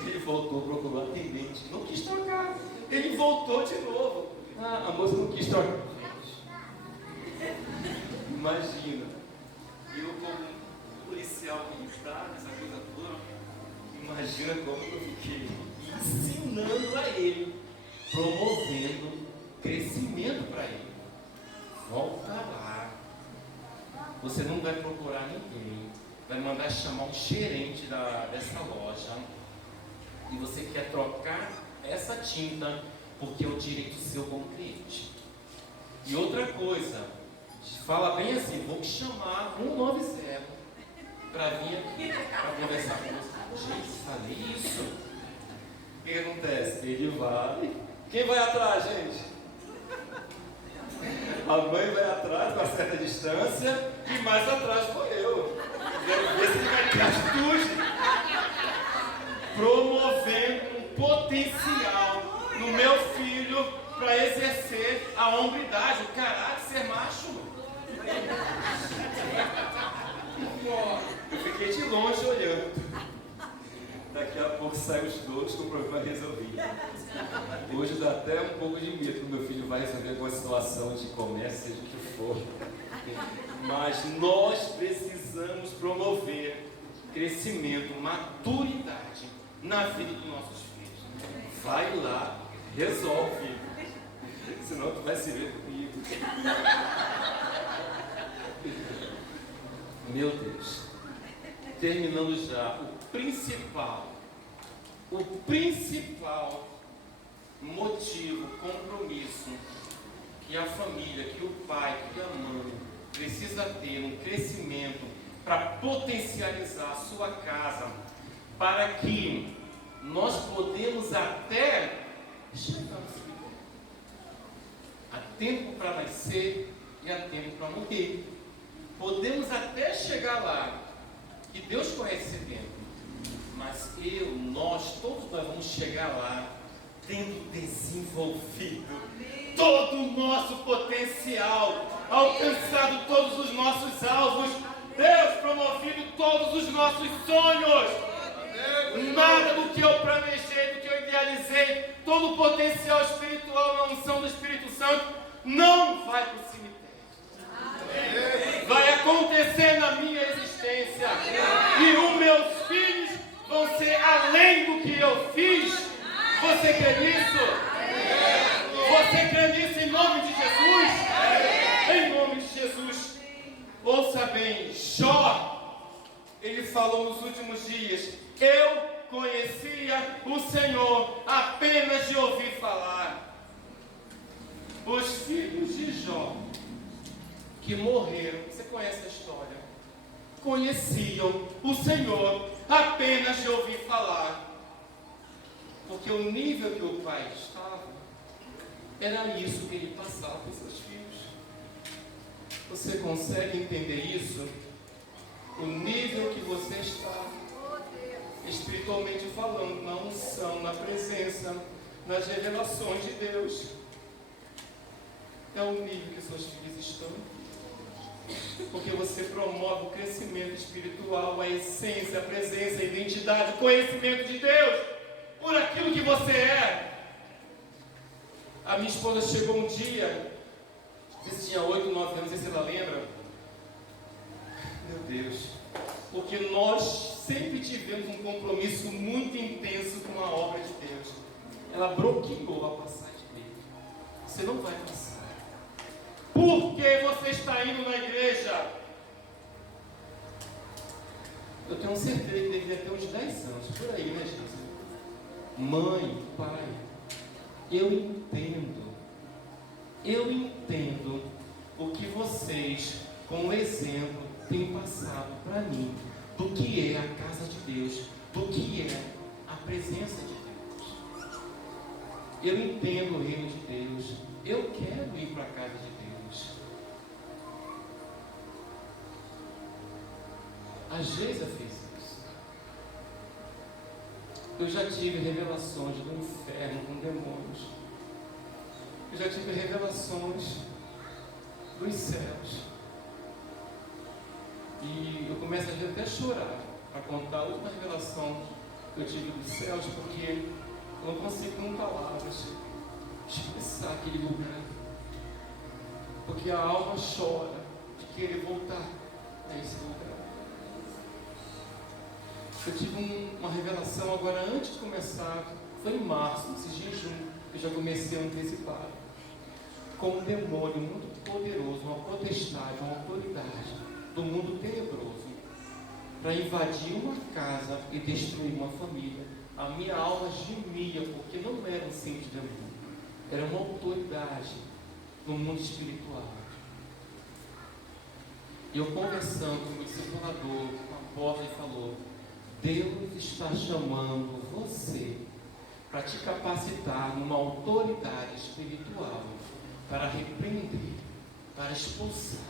Ele voltou, procurou a atendente, não quis trocar. Ele voltou de novo. A moça não quis trocar. Imagina, eu como policial militar, essa coisa toda, imagina como eu fiquei ensinando a ele, promovendo crescimento para ele. Volta lá. Você não vai procurar ninguém, vai mandar chamar um gerente dessa loja e você quer trocar essa tinta porque é o direito seu como cliente. E outra coisa, fala bem assim: vou chamar 190 para vir aqui para conversar com você. Gente, falei isso. que acontece? Ele vai. Quem vai atrás, gente? A mãe vai atrás com uma certa distância e mais atrás vou eu. Quero ver se ele vai ter atitude. Promovendo um potencial no meu filho para exercer a hombridade, o caráter, ser macho. Eu fiquei de longe olhando. Daqui a pouco saem os dois com o problema resolvido. Hoje dá até um pouco de medo que o meu filho vai resolver alguma situação de comércio, seja o que for. Mas nós precisamos promover crescimento, maturidade na vida dos nossos filhos. Vai lá, resolve. Senão tu vai se ver comigo. Meu Deus. Terminando já, o principal motivo, compromisso que a família, que o pai, que a mãe precisa ter um crescimento para potencializar a sua casa, para que nós podemos até chegar no cemitério. Há tempo para nascer e há tempo para morrer. Podemos até chegar lá, que Deus conhece esse tempo. Mas todos nós vamos chegar lá tendo desenvolvido todo o nosso potencial, alcançado todos os nossos alvos, Deus promovido todos os nossos sonhos. Nada do que eu planejei, do que eu idealizei, todo o potencial espiritual na unção do Espírito Santo não vai para o cemitério. Vai acontecer na minha existência. E os meus filhos vão ser além do que eu fiz. Você crê nisso? Você crê nisso em nome de Jesus? Em nome de Jesus. Ouça bem, Jó, ele falou nos últimos dias: eu conhecia o Senhor apenas de ouvir falar. Os filhos de Jó que morreram, você conhece a história, conheciam o Senhor apenas de ouvir falar, porque o nível que o pai estava era isso que ele passava para os seus filhos. Você consegue entender isso? O nível que você está espiritualmente falando, na unção, na presença, nas revelações de Deus, é o nível que seus filhos estão. Porque você promove o crescimento espiritual, a essência, a presença, a identidade, o conhecimento de Deus por aquilo que você é. A minha esposa chegou um dia, não sei se tinha 8, 9 anos, não sei se ela lembra. Meu Deus, porque nós sempre tivemos um compromisso muito intenso com a obra de Deus. Ela bloqueou a passagem dele. Você não vai passar. Por que você está indo na igreja? Eu tenho certeza que deveria ter uns 10 anos, por aí, né, gente? Mãe, pai, eu entendo o que vocês, com o exemplo, têm passado para mim, do que é a casa de Deus, do que é a presença de Deus. Eu entendo o reino de Deus, eu quero ir para a casa de Deus. A Geisa fez isso. Eu já tive revelações do inferno com demônios. Eu já tive revelações dos céus. E eu começo a até chorar para contar a última revelação que eu tive dos céus, porque eu não consigo com palavras expressar aquele lugar. Porque a alma chora de querer voltar a esse lugar. Eu tive uma revelação agora antes de começar, foi em março, nesse jejum, eu já comecei a antecipar. Com um demônio muito poderoso, uma potestade, uma autoridade do mundo tenebroso, para invadir uma casa e destruir uma família. A minha alma gemia, porque não era um simples demônio, era uma autoridade no mundo espiritual. E eu conversando com o discipulador, a porta, ele falou: Deus está chamando você para te capacitar numa autoridade espiritual para repreender, para expulsar,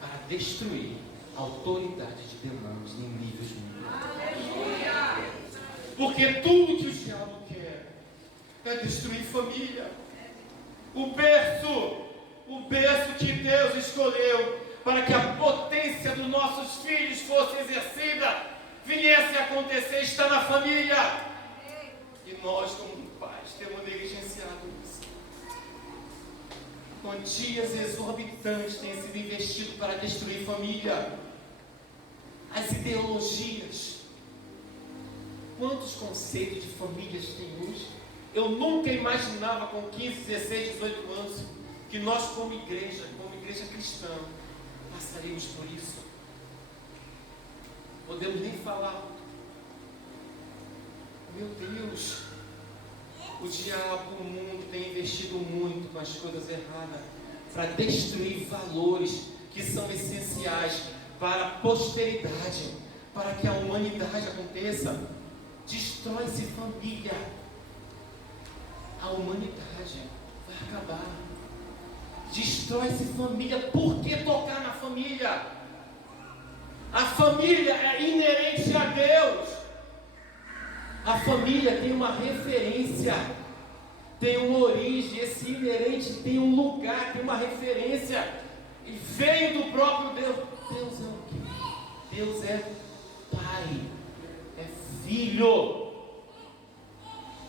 para destruir a autoridade de demônios em níveis muito altos. Porque tudo que o diabo quer é destruir família. O berço que Deus escolheu para que a potência dos nossos filhos fosse exercida, viesse a acontecer, está na família. E nós, como pais, temos negligenciado isso. Quantias exorbitantes têm sido investidas para destruir família. As ideologias. Quantos conceitos de famílias tem hoje? Eu nunca imaginava com 15, 16, 18 anos que nós como igreja cristã, passaríamos por isso. Podemos nem falar. Meu Deus, o diabo, o mundo tem investido muito com as coisas erradas para destruir valores que são essenciais para a posteridade, para que a humanidade aconteça. Destrói-se família. A humanidade vai acabar. Destrói-se família. Por que tocar na família? A família é inerente a Deus. A família tem uma referência, tem uma origem. Esse inerente tem um lugar, tem uma referência, e veio do próprio Deus. Deus é o quê? Deus é Pai, é Filho.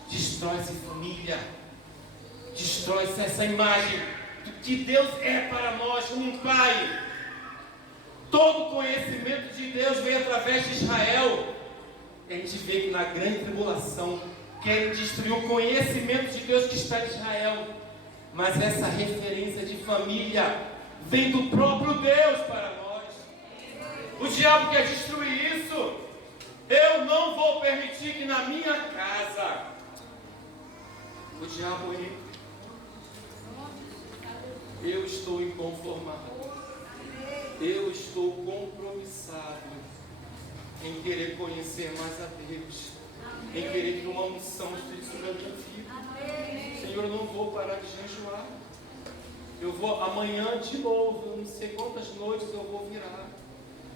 Destrói-se família, destrói-se essa imagem do que Deus é para nós como um Pai. Todo conhecimento de Deus veio através de Israel. E a gente vê que na grande tribulação querem destruir o conhecimento de Deus que está em Israel. Mas essa referência de família vem do próprio Deus para nós. O diabo quer destruir isso. Eu não vou permitir que na minha casa o diabo entre. Eu estou inconformado. Eu estou compromissado em querer conhecer mais a Deus, em querer que uma unção esteja sobre a minha vida. Senhor, eu não vou parar de jejuar. Eu vou amanhã de novo. Eu não sei quantas noites eu vou virar.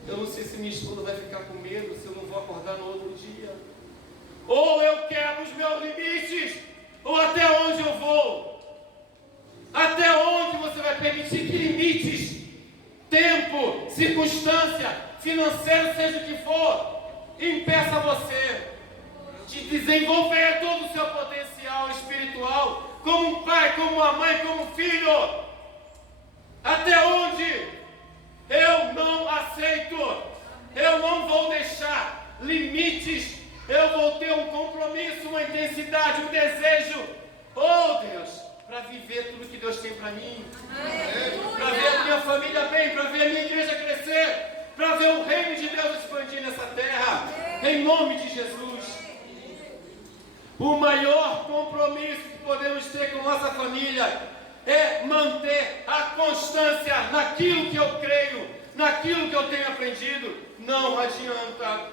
Eu não sei se minha esposa vai ficar com medo, se eu não vou acordar no outro dia. Ou eu quebro os meus limites, ou até onde eu vou? Até onde você vai permitir que limites, tempo, circunstância, financeiro, seja o que for, impeça você de desenvolver todo o seu potencial espiritual, como um pai, como uma mãe, como um filho? Até onde? Eu não aceito, eu não vou deixar limites, eu vou ter um compromisso, uma intensidade, um desejo, oh Deus, para viver tudo que Deus tem para mim, para ver a minha família bem, para ver a minha igreja crescer, para ver o reino de Deus expandir nessa terra, em nome de Jesus. O maior compromisso que podemos ter com nossa família é manter a constância naquilo que eu creio, naquilo que eu tenho aprendido. Não adianta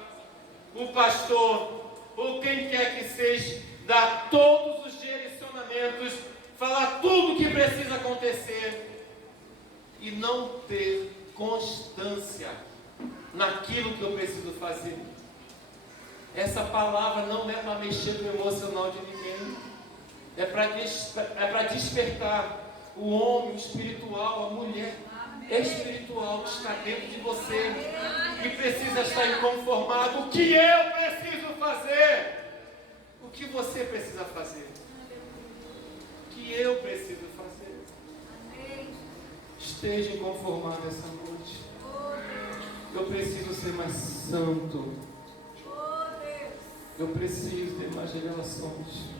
o pastor ou quem quer que seja dar todos os direcionamentos, falar tudo o que precisa acontecer e não ter constância naquilo que eu preciso fazer. Essa palavra não é para mexer no emocional de ninguém, é para despertar o homem espiritual, a mulher espiritual que está dentro de você e precisa estar inconformado. O que eu preciso fazer? O que você precisa fazer? O que eu preciso fazer? Esteja inconformado essa noite. Eu preciso ser mais santo. Eu preciso ter mais revelações.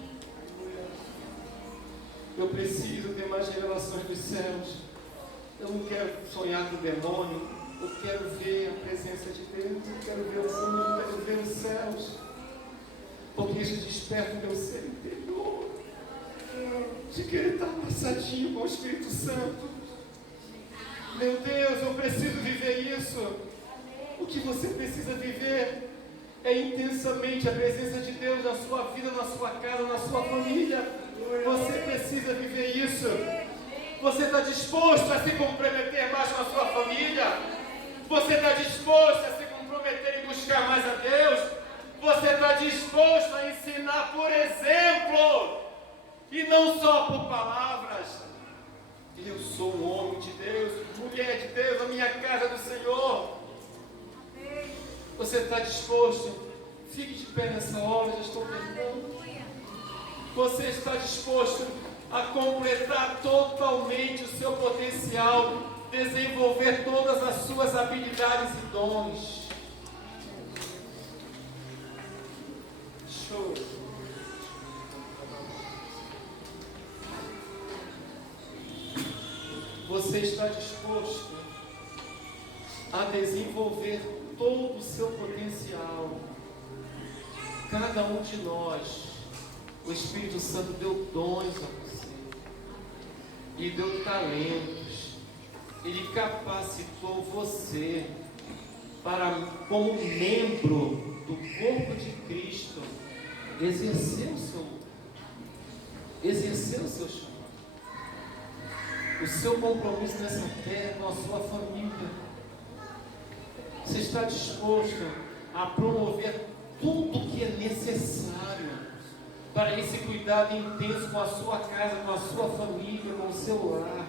Eu preciso ter mais revelações dos céus. Eu não quero sonhar com o demônio. Eu quero ver a presença de Deus. Eu quero ver o mundo, eu quero ver os céus. Porque isso desperta o meu ser interior de querer estar abraçadinho com o Espírito Santo. Meu Deus, eu preciso viver isso. O que você precisa viver é intensamente a presença de Deus na sua vida, na sua sua casa, na sua família. Você precisa viver isso. Você está disposto a se comprometer mais com a sua família? Você está disposto a se comprometer e buscar mais a Deus? Você está disposto a ensinar por exemplo e não só por palavras? Eu sou um homem de Deus, mulher de Deus, a minha casa é do Senhor. Você está disposto? Fique de pé nessa hora, já estou terminando. Você está disposto a completar totalmente o seu potencial, desenvolver todas as suas habilidades e dons? Show. Você está disposto a desenvolver todo o seu potencial? Cada um de nós, o Espírito Santo deu dons a você, e deu talentos, Ele capacitou você para, como membro do corpo de Cristo, exercer o seu chamado, o seu compromisso nessa terra com a sua família. Você está disposto a promover tudo que é necessário para esse cuidado intenso com a sua casa, com a sua família, com o seu lar?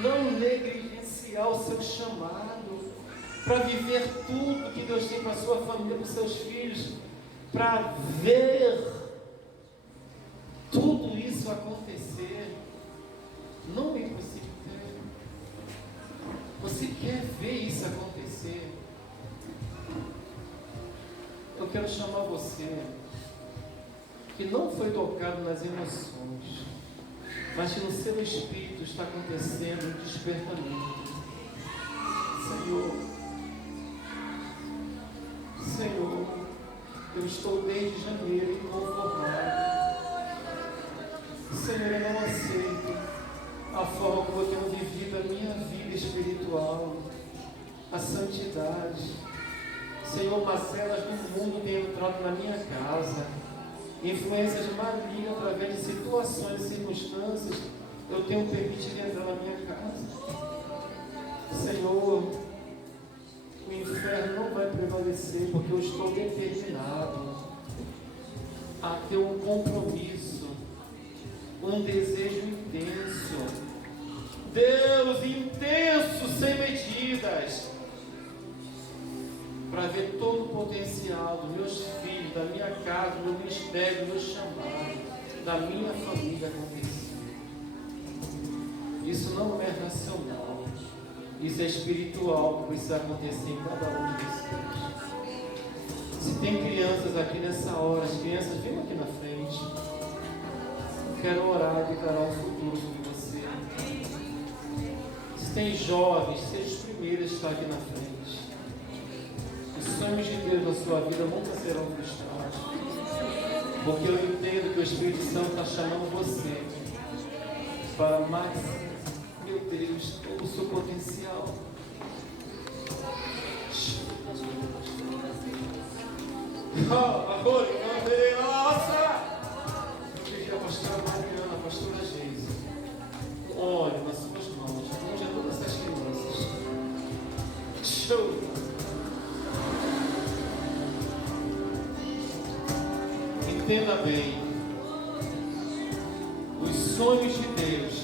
Não negligenciar o seu chamado para viver tudo que Deus tem para a sua família, para os seus filhos, para ver tudo isso acontecer. Não me precipite. Você quer ver isso acontecer? Eu quero chamar você que não foi tocado nas emoções, mas que no seu espírito está acontecendo um despertamento. Senhor, eu estou desde janeiro inconformado. Senhor, eu não aceito a forma como eu tenho vivido a minha vida espiritual, a santidade. Senhor, mazelas do mundo têm entrado na minha casa, influências malignas através de situações e circunstâncias, eu tenho permitido entrar na minha casa. Senhor, o inferno não vai prevalecer, porque eu estou determinado a ter um compromisso, um desejo intenso. Deus, intenso, sem medidas, para ver todo o potencial dos meus filhos, da minha casa, do meu ministério, do meu chamado, da minha família acontecer. Isso não é racional, isso é espiritual, que precisa acontecer em cada um de vocês. Se tem crianças aqui nessa hora, as crianças, venham aqui na frente. Eu quero orar e declarar o futuro sobre você. Se tem jovens, seja os primeiros a estar aqui na frente. Os sonhos de Deus na sua vida nunca serão frustrados, porque eu entendo que o Espírito Santo está chamando você para mais, meu Deus, todo o seu potencial. Nossa! Eu pedi a pastora Mariana, a pastora Geisa, olhe nas suas mãos, onde é todas essas crianças. Show! Entenda bem, os sonhos de Deus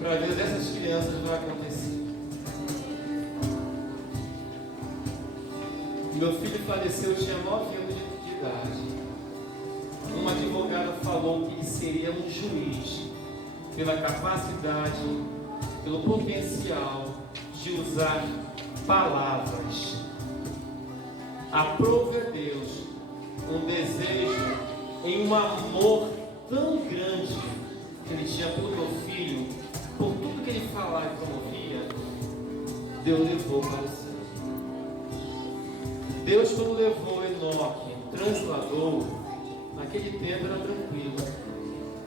para a vida dessas crianças vai acontecer. Meu filho faleceu, eu tinha 9 anos de idade. Uma advogada falou que ele seria um juiz pela capacidade, pelo potencial de usar palavras. Aprove a Deus um desejo em um amor tão grande que ele tinha pelo meu filho, por tudo que ele falava e promovia. Deus levou para o céu. Deus, quando levou Enoque, translador, naquele tempo era tranquilo.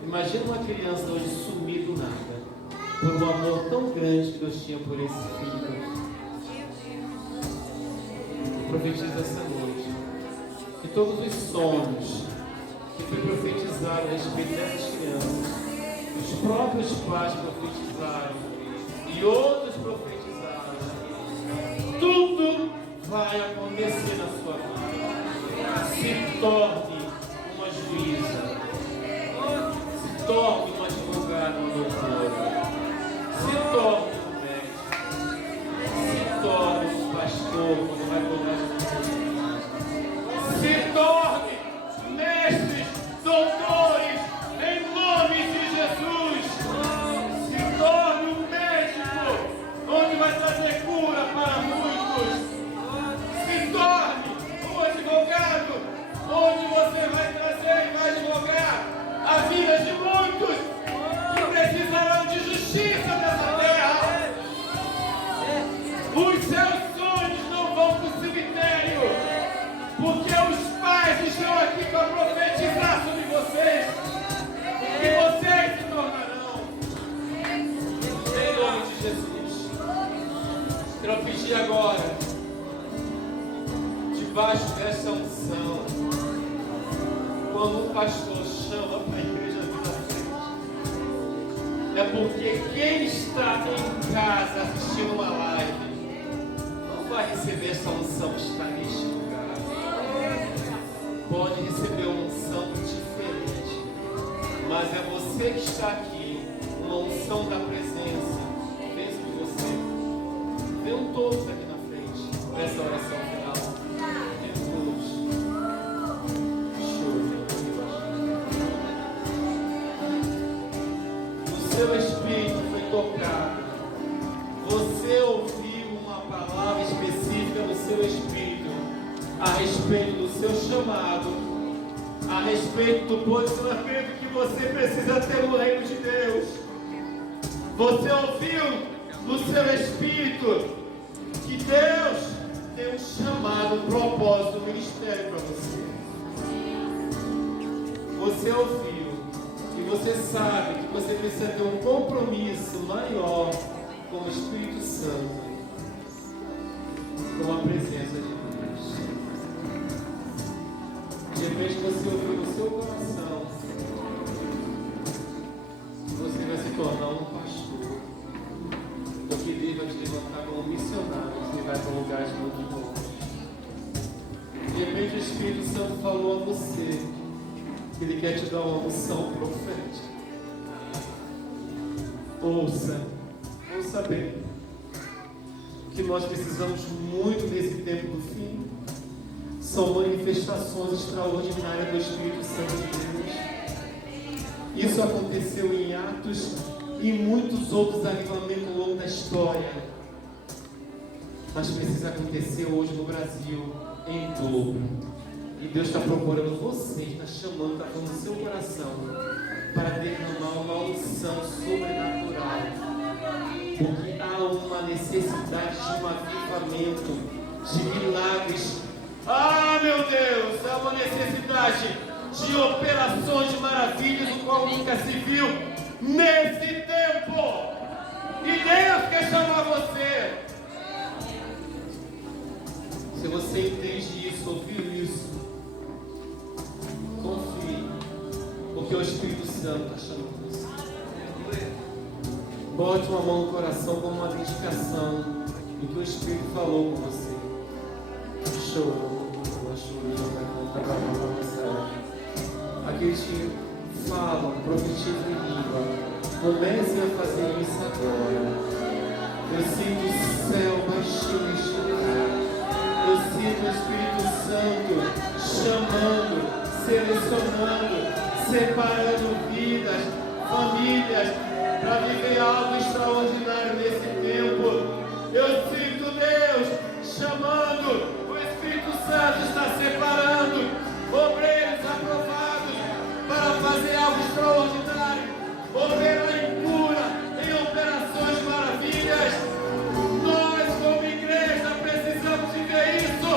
Imagina uma criança hoje sumir do nada, por um amor tão grande que Deus tinha por esse filho. Profetiza essa noite que todos os sonhos que foi profetizado a respeito dessas crianças. Os próprios pais profetizaram e outros profetizaram. Tudo vai acontecer na sua vida. Se torne uma juíza. Se torne uma advogada, uma doutora. Se torne um médico. Se torne um pastor quando vai cuidar de você. Se torne mestres, doutores, em nome de Jesus. Se torne um médico, onde vai trazer cura para muitos. Se torne um advogado, onde você vai trazer e vai advogar a vida de muitos que precisarão de justiça nessa terra. Os seus sonhos não vão para o cemitério, porque os pais estão aqui para profetizar sobre vocês, e vocês se tornarão. Em nome de Jesus. Quero pedir agora, debaixo dessa unção, quando o pastor chama para a igreja vir na frente, é porque quem está em casa assistindo uma live não vai receber essa unção que está neste lugar. Pode receber uma unção diferente, mas é você que está aqui, uma unção da presença. Pense de você. Venham todos aqui na frente nessa oração final. Venham todos. O seu espírito foi tocado. Você ouviu uma palavra específica no seu espírito a respeito do seu chamado, a respeito do posicionamento que você precisa ter no reino de Deus. Você ouviu no seu espírito que Deus tem um chamado, um propósito, um ministério para você. Você ouviu e você sabe que você precisa ter um compromisso maior com o Espírito Santo, com a presença de Deus. De repente você ouviu no seu coração, você vai se tornar um pastor, porque Deus vai te levantar como missionário, você vai para um lugar de muito bom. De repente o Espírito Santo falou a você que Ele quer te dar uma unção profética. Ouça bem, que nós precisamos muito nesse tempo do fim são manifestações extraordinárias do Espírito Santo de Deus. Isso aconteceu em Atos e muitos outros avivamentos ao longo da história, mas precisa acontecer hoje no Brasil em dobro. E Deus está procurando você, está chamando, está falando no seu coração para derramar uma unção sobrenatural. Porque há uma necessidade de um avivamento, de milagres. Ah, meu Deus, há uma necessidade de operações de maravilhas, o qual nunca se viu nesse tempo. E Deus quer chamar você. Se você entende isso, ouviu isso, confie, porque o Espírito Santo está chamando você. Bote uma mão no coração como uma dedicação do que o Espírito falou com você. Aqueles que falam, profetizam em língua, comecem a fazer isso agora. Eu sinto o céu baixinho neste lugar. Eu sinto o Espírito Santo chamando, selecionando, separando vidas, famílias, para viver algo extraordinário nesse tempo. Eu sinto Deus chamando, o Espírito Santo está separando obreiros aprovados para fazer algo extraordinário, operar em cura, em operações maravilhas. Nós, como igreja, precisamos de ver isso,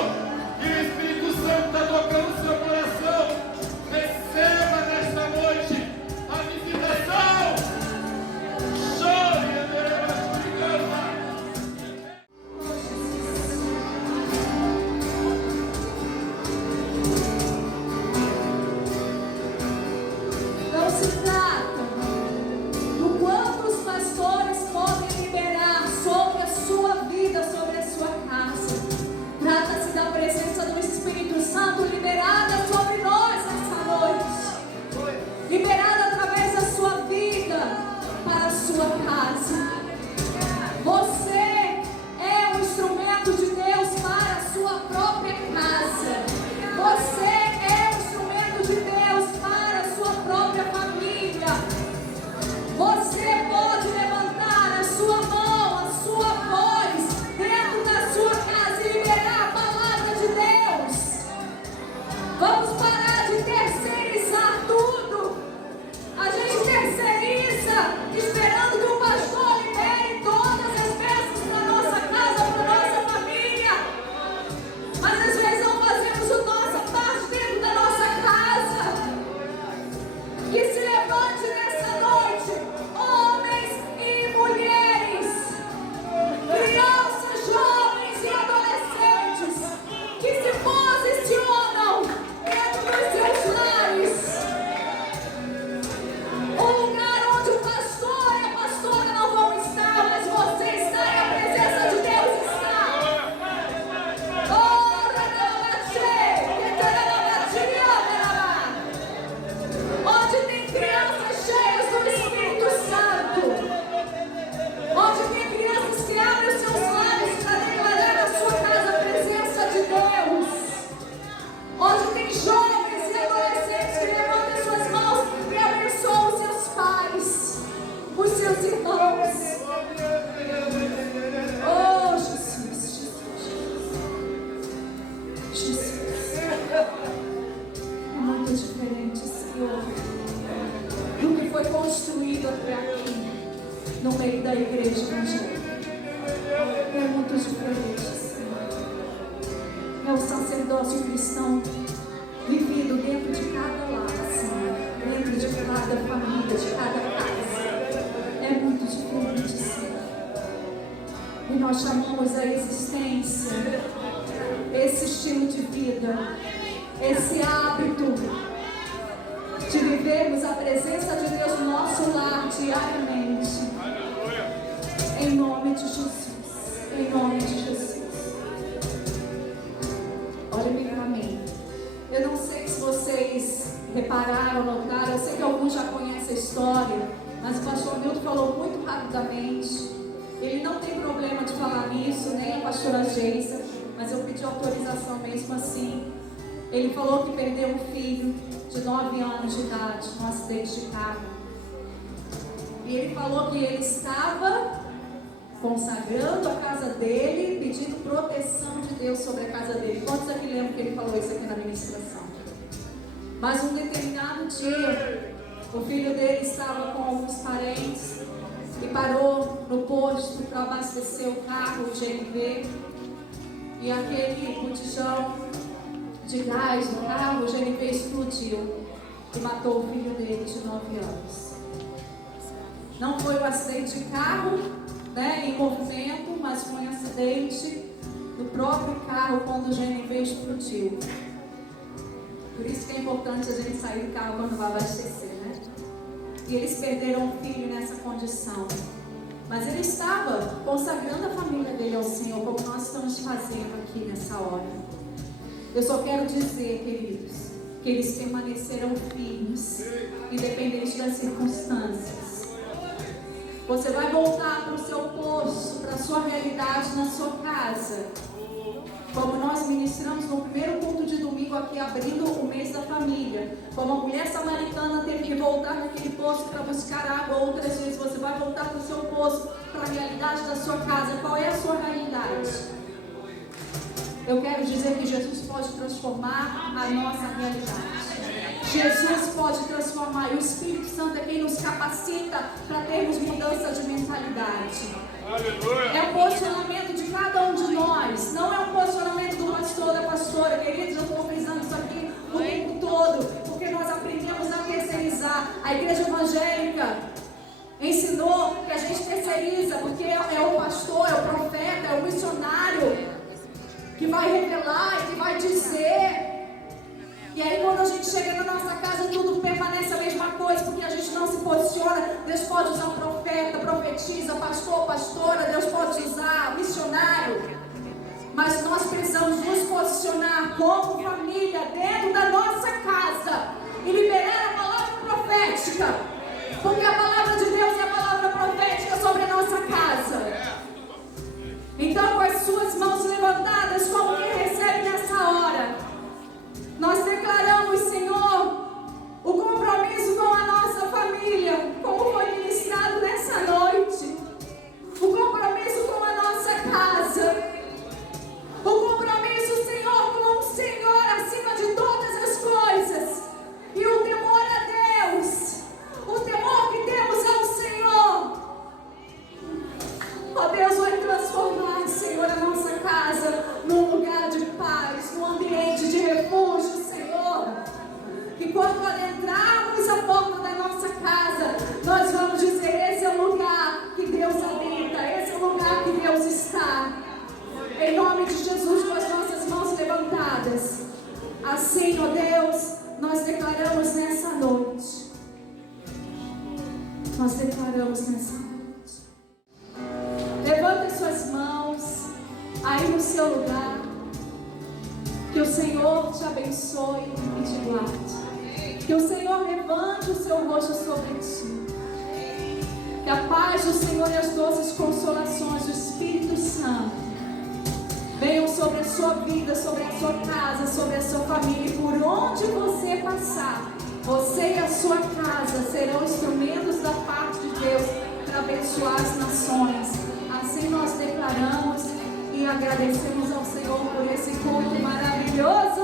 e o Espírito Santo está tocando o seu coração. Receba nesta noite a visitação. muito diferente, Senhor, do que foi construído até aqui, no meio da igreja evangélica. É muito diferente, Senhor. É o sacerdócio cristão vivido dentro de cada lar, Senhor, dentro de cada família, de cada casa. É muito diferente, Senhor. E nós chamamos a existência, esse estilo de vida, esse hábito de vivermos a presença de Deus no nosso lar diariamente. Em nome de Jesus. Em nome de Jesus. Olhem para mim. Eu não sei se vocês repararam, notaram. Eu sei que alguns já conhecem a história, mas o pastor Milton falou muito rapidamente. Ele não tem problema de falar nisso, nem a pastora Geisa, mas eu pedi autorização mesmo assim. Ele falou que perdeu um filho de 9 anos de idade num acidente de carro. E ele falou que ele estava consagrando a casa dele, pedindo proteção de Deus sobre a casa dele. Quantos aqui lembram que ele falou isso aqui na ministração? Mas um determinado dia, o filho dele estava com alguns parentes e parou no posto para abastecer o carro, o GNV, e aquele botijão de gás no carro, o GNV explodiu e matou o filho dele de 9 anos. Não foi um acidente de carro, em movimento, mas foi um acidente do próprio carro quando o GNV explodiu. Por isso que é importante a gente sair do carro quando vai abastecer, né? E eles perderam o filho nessa condição. Mas ele estava consagrando a família dele ao Senhor, como nós estamos fazendo aqui nessa hora. Eu só quero dizer, queridos, que eles permaneceram firmes, independente das circunstâncias. Você vai voltar para o seu posto, para a sua realidade na sua casa. Como nós ministramos no primeiro culto de domingo aqui, abrindo o mês da família. Como a mulher samaritana teve que voltar naquele posto para buscar água outras vezes, você vai voltar para o seu posto, para a realidade da sua casa. Qual é a sua realidade? Eu quero dizer que Jesus pode transformar a nossa realidade. Jesus pode transformar, e o Espírito Santo é quem nos capacita para termos mudança de mentalidade. É um posicionamento de cada um de nós, não é um posicionamento do pastor, da pastora. Queridos, eu estou frisando isso aqui o tempo todo, porque nós aprendemos a terceirizar. A igreja evangélica ensinou que a gente terceiriza, porque é o pastor, é o profeta, é o missionário que vai revelar e que vai dizer. E aí quando a gente chega na nossa casa, tudo permanece a mesma coisa, porque a gente não se posiciona. Deus pode usar um profeta, profetiza, pastor, pastora, Deus pode usar missionário, mas nós precisamos nos posicionar como família dentro da nossa casa e liberar a palavra profética, porque a palavra de Deus é a palavra profética sobre a nossa casa. Então, com as suas mãos levantadas, como quem recebe nessa hora, nós declaramos, Senhor, o compromisso com a nossa família, como foi ministrado nessa noite. O compromisso com a nossa casa. O compromisso, Senhor, com o Senhor acima de todas as coisas. E o temor a Deus. O temor que temos ao Senhor. Ó Deus, vai transformar, Senhor, a nossa casa num lugar de paz, num ambiente de refúgio, Senhor. Que quando adentrarmos a porta da nossa casa, nós vamos dizer: esse é o lugar que Deus habita, esse é o lugar que Deus está. Em nome de Jesus, com as nossas mãos levantadas. Assim, ó Deus, nós declaramos nessa noite. Nós declaramos nessa noite. Levanta as suas mãos aí no seu lugar. Que o Senhor te abençoe e te guarde. Que o Senhor levante o seu rosto sobre ti. Que a paz do Senhor e as doces consolações do Espírito Santo venham sobre a sua vida, sobre a sua casa, sobre a sua família. E por onde você passar, você e a sua casa serão instrumentos da parte de Deus para abençoar as nações. Assim nós declaramos e agradecemos ao Senhor por esse culto maravilhoso.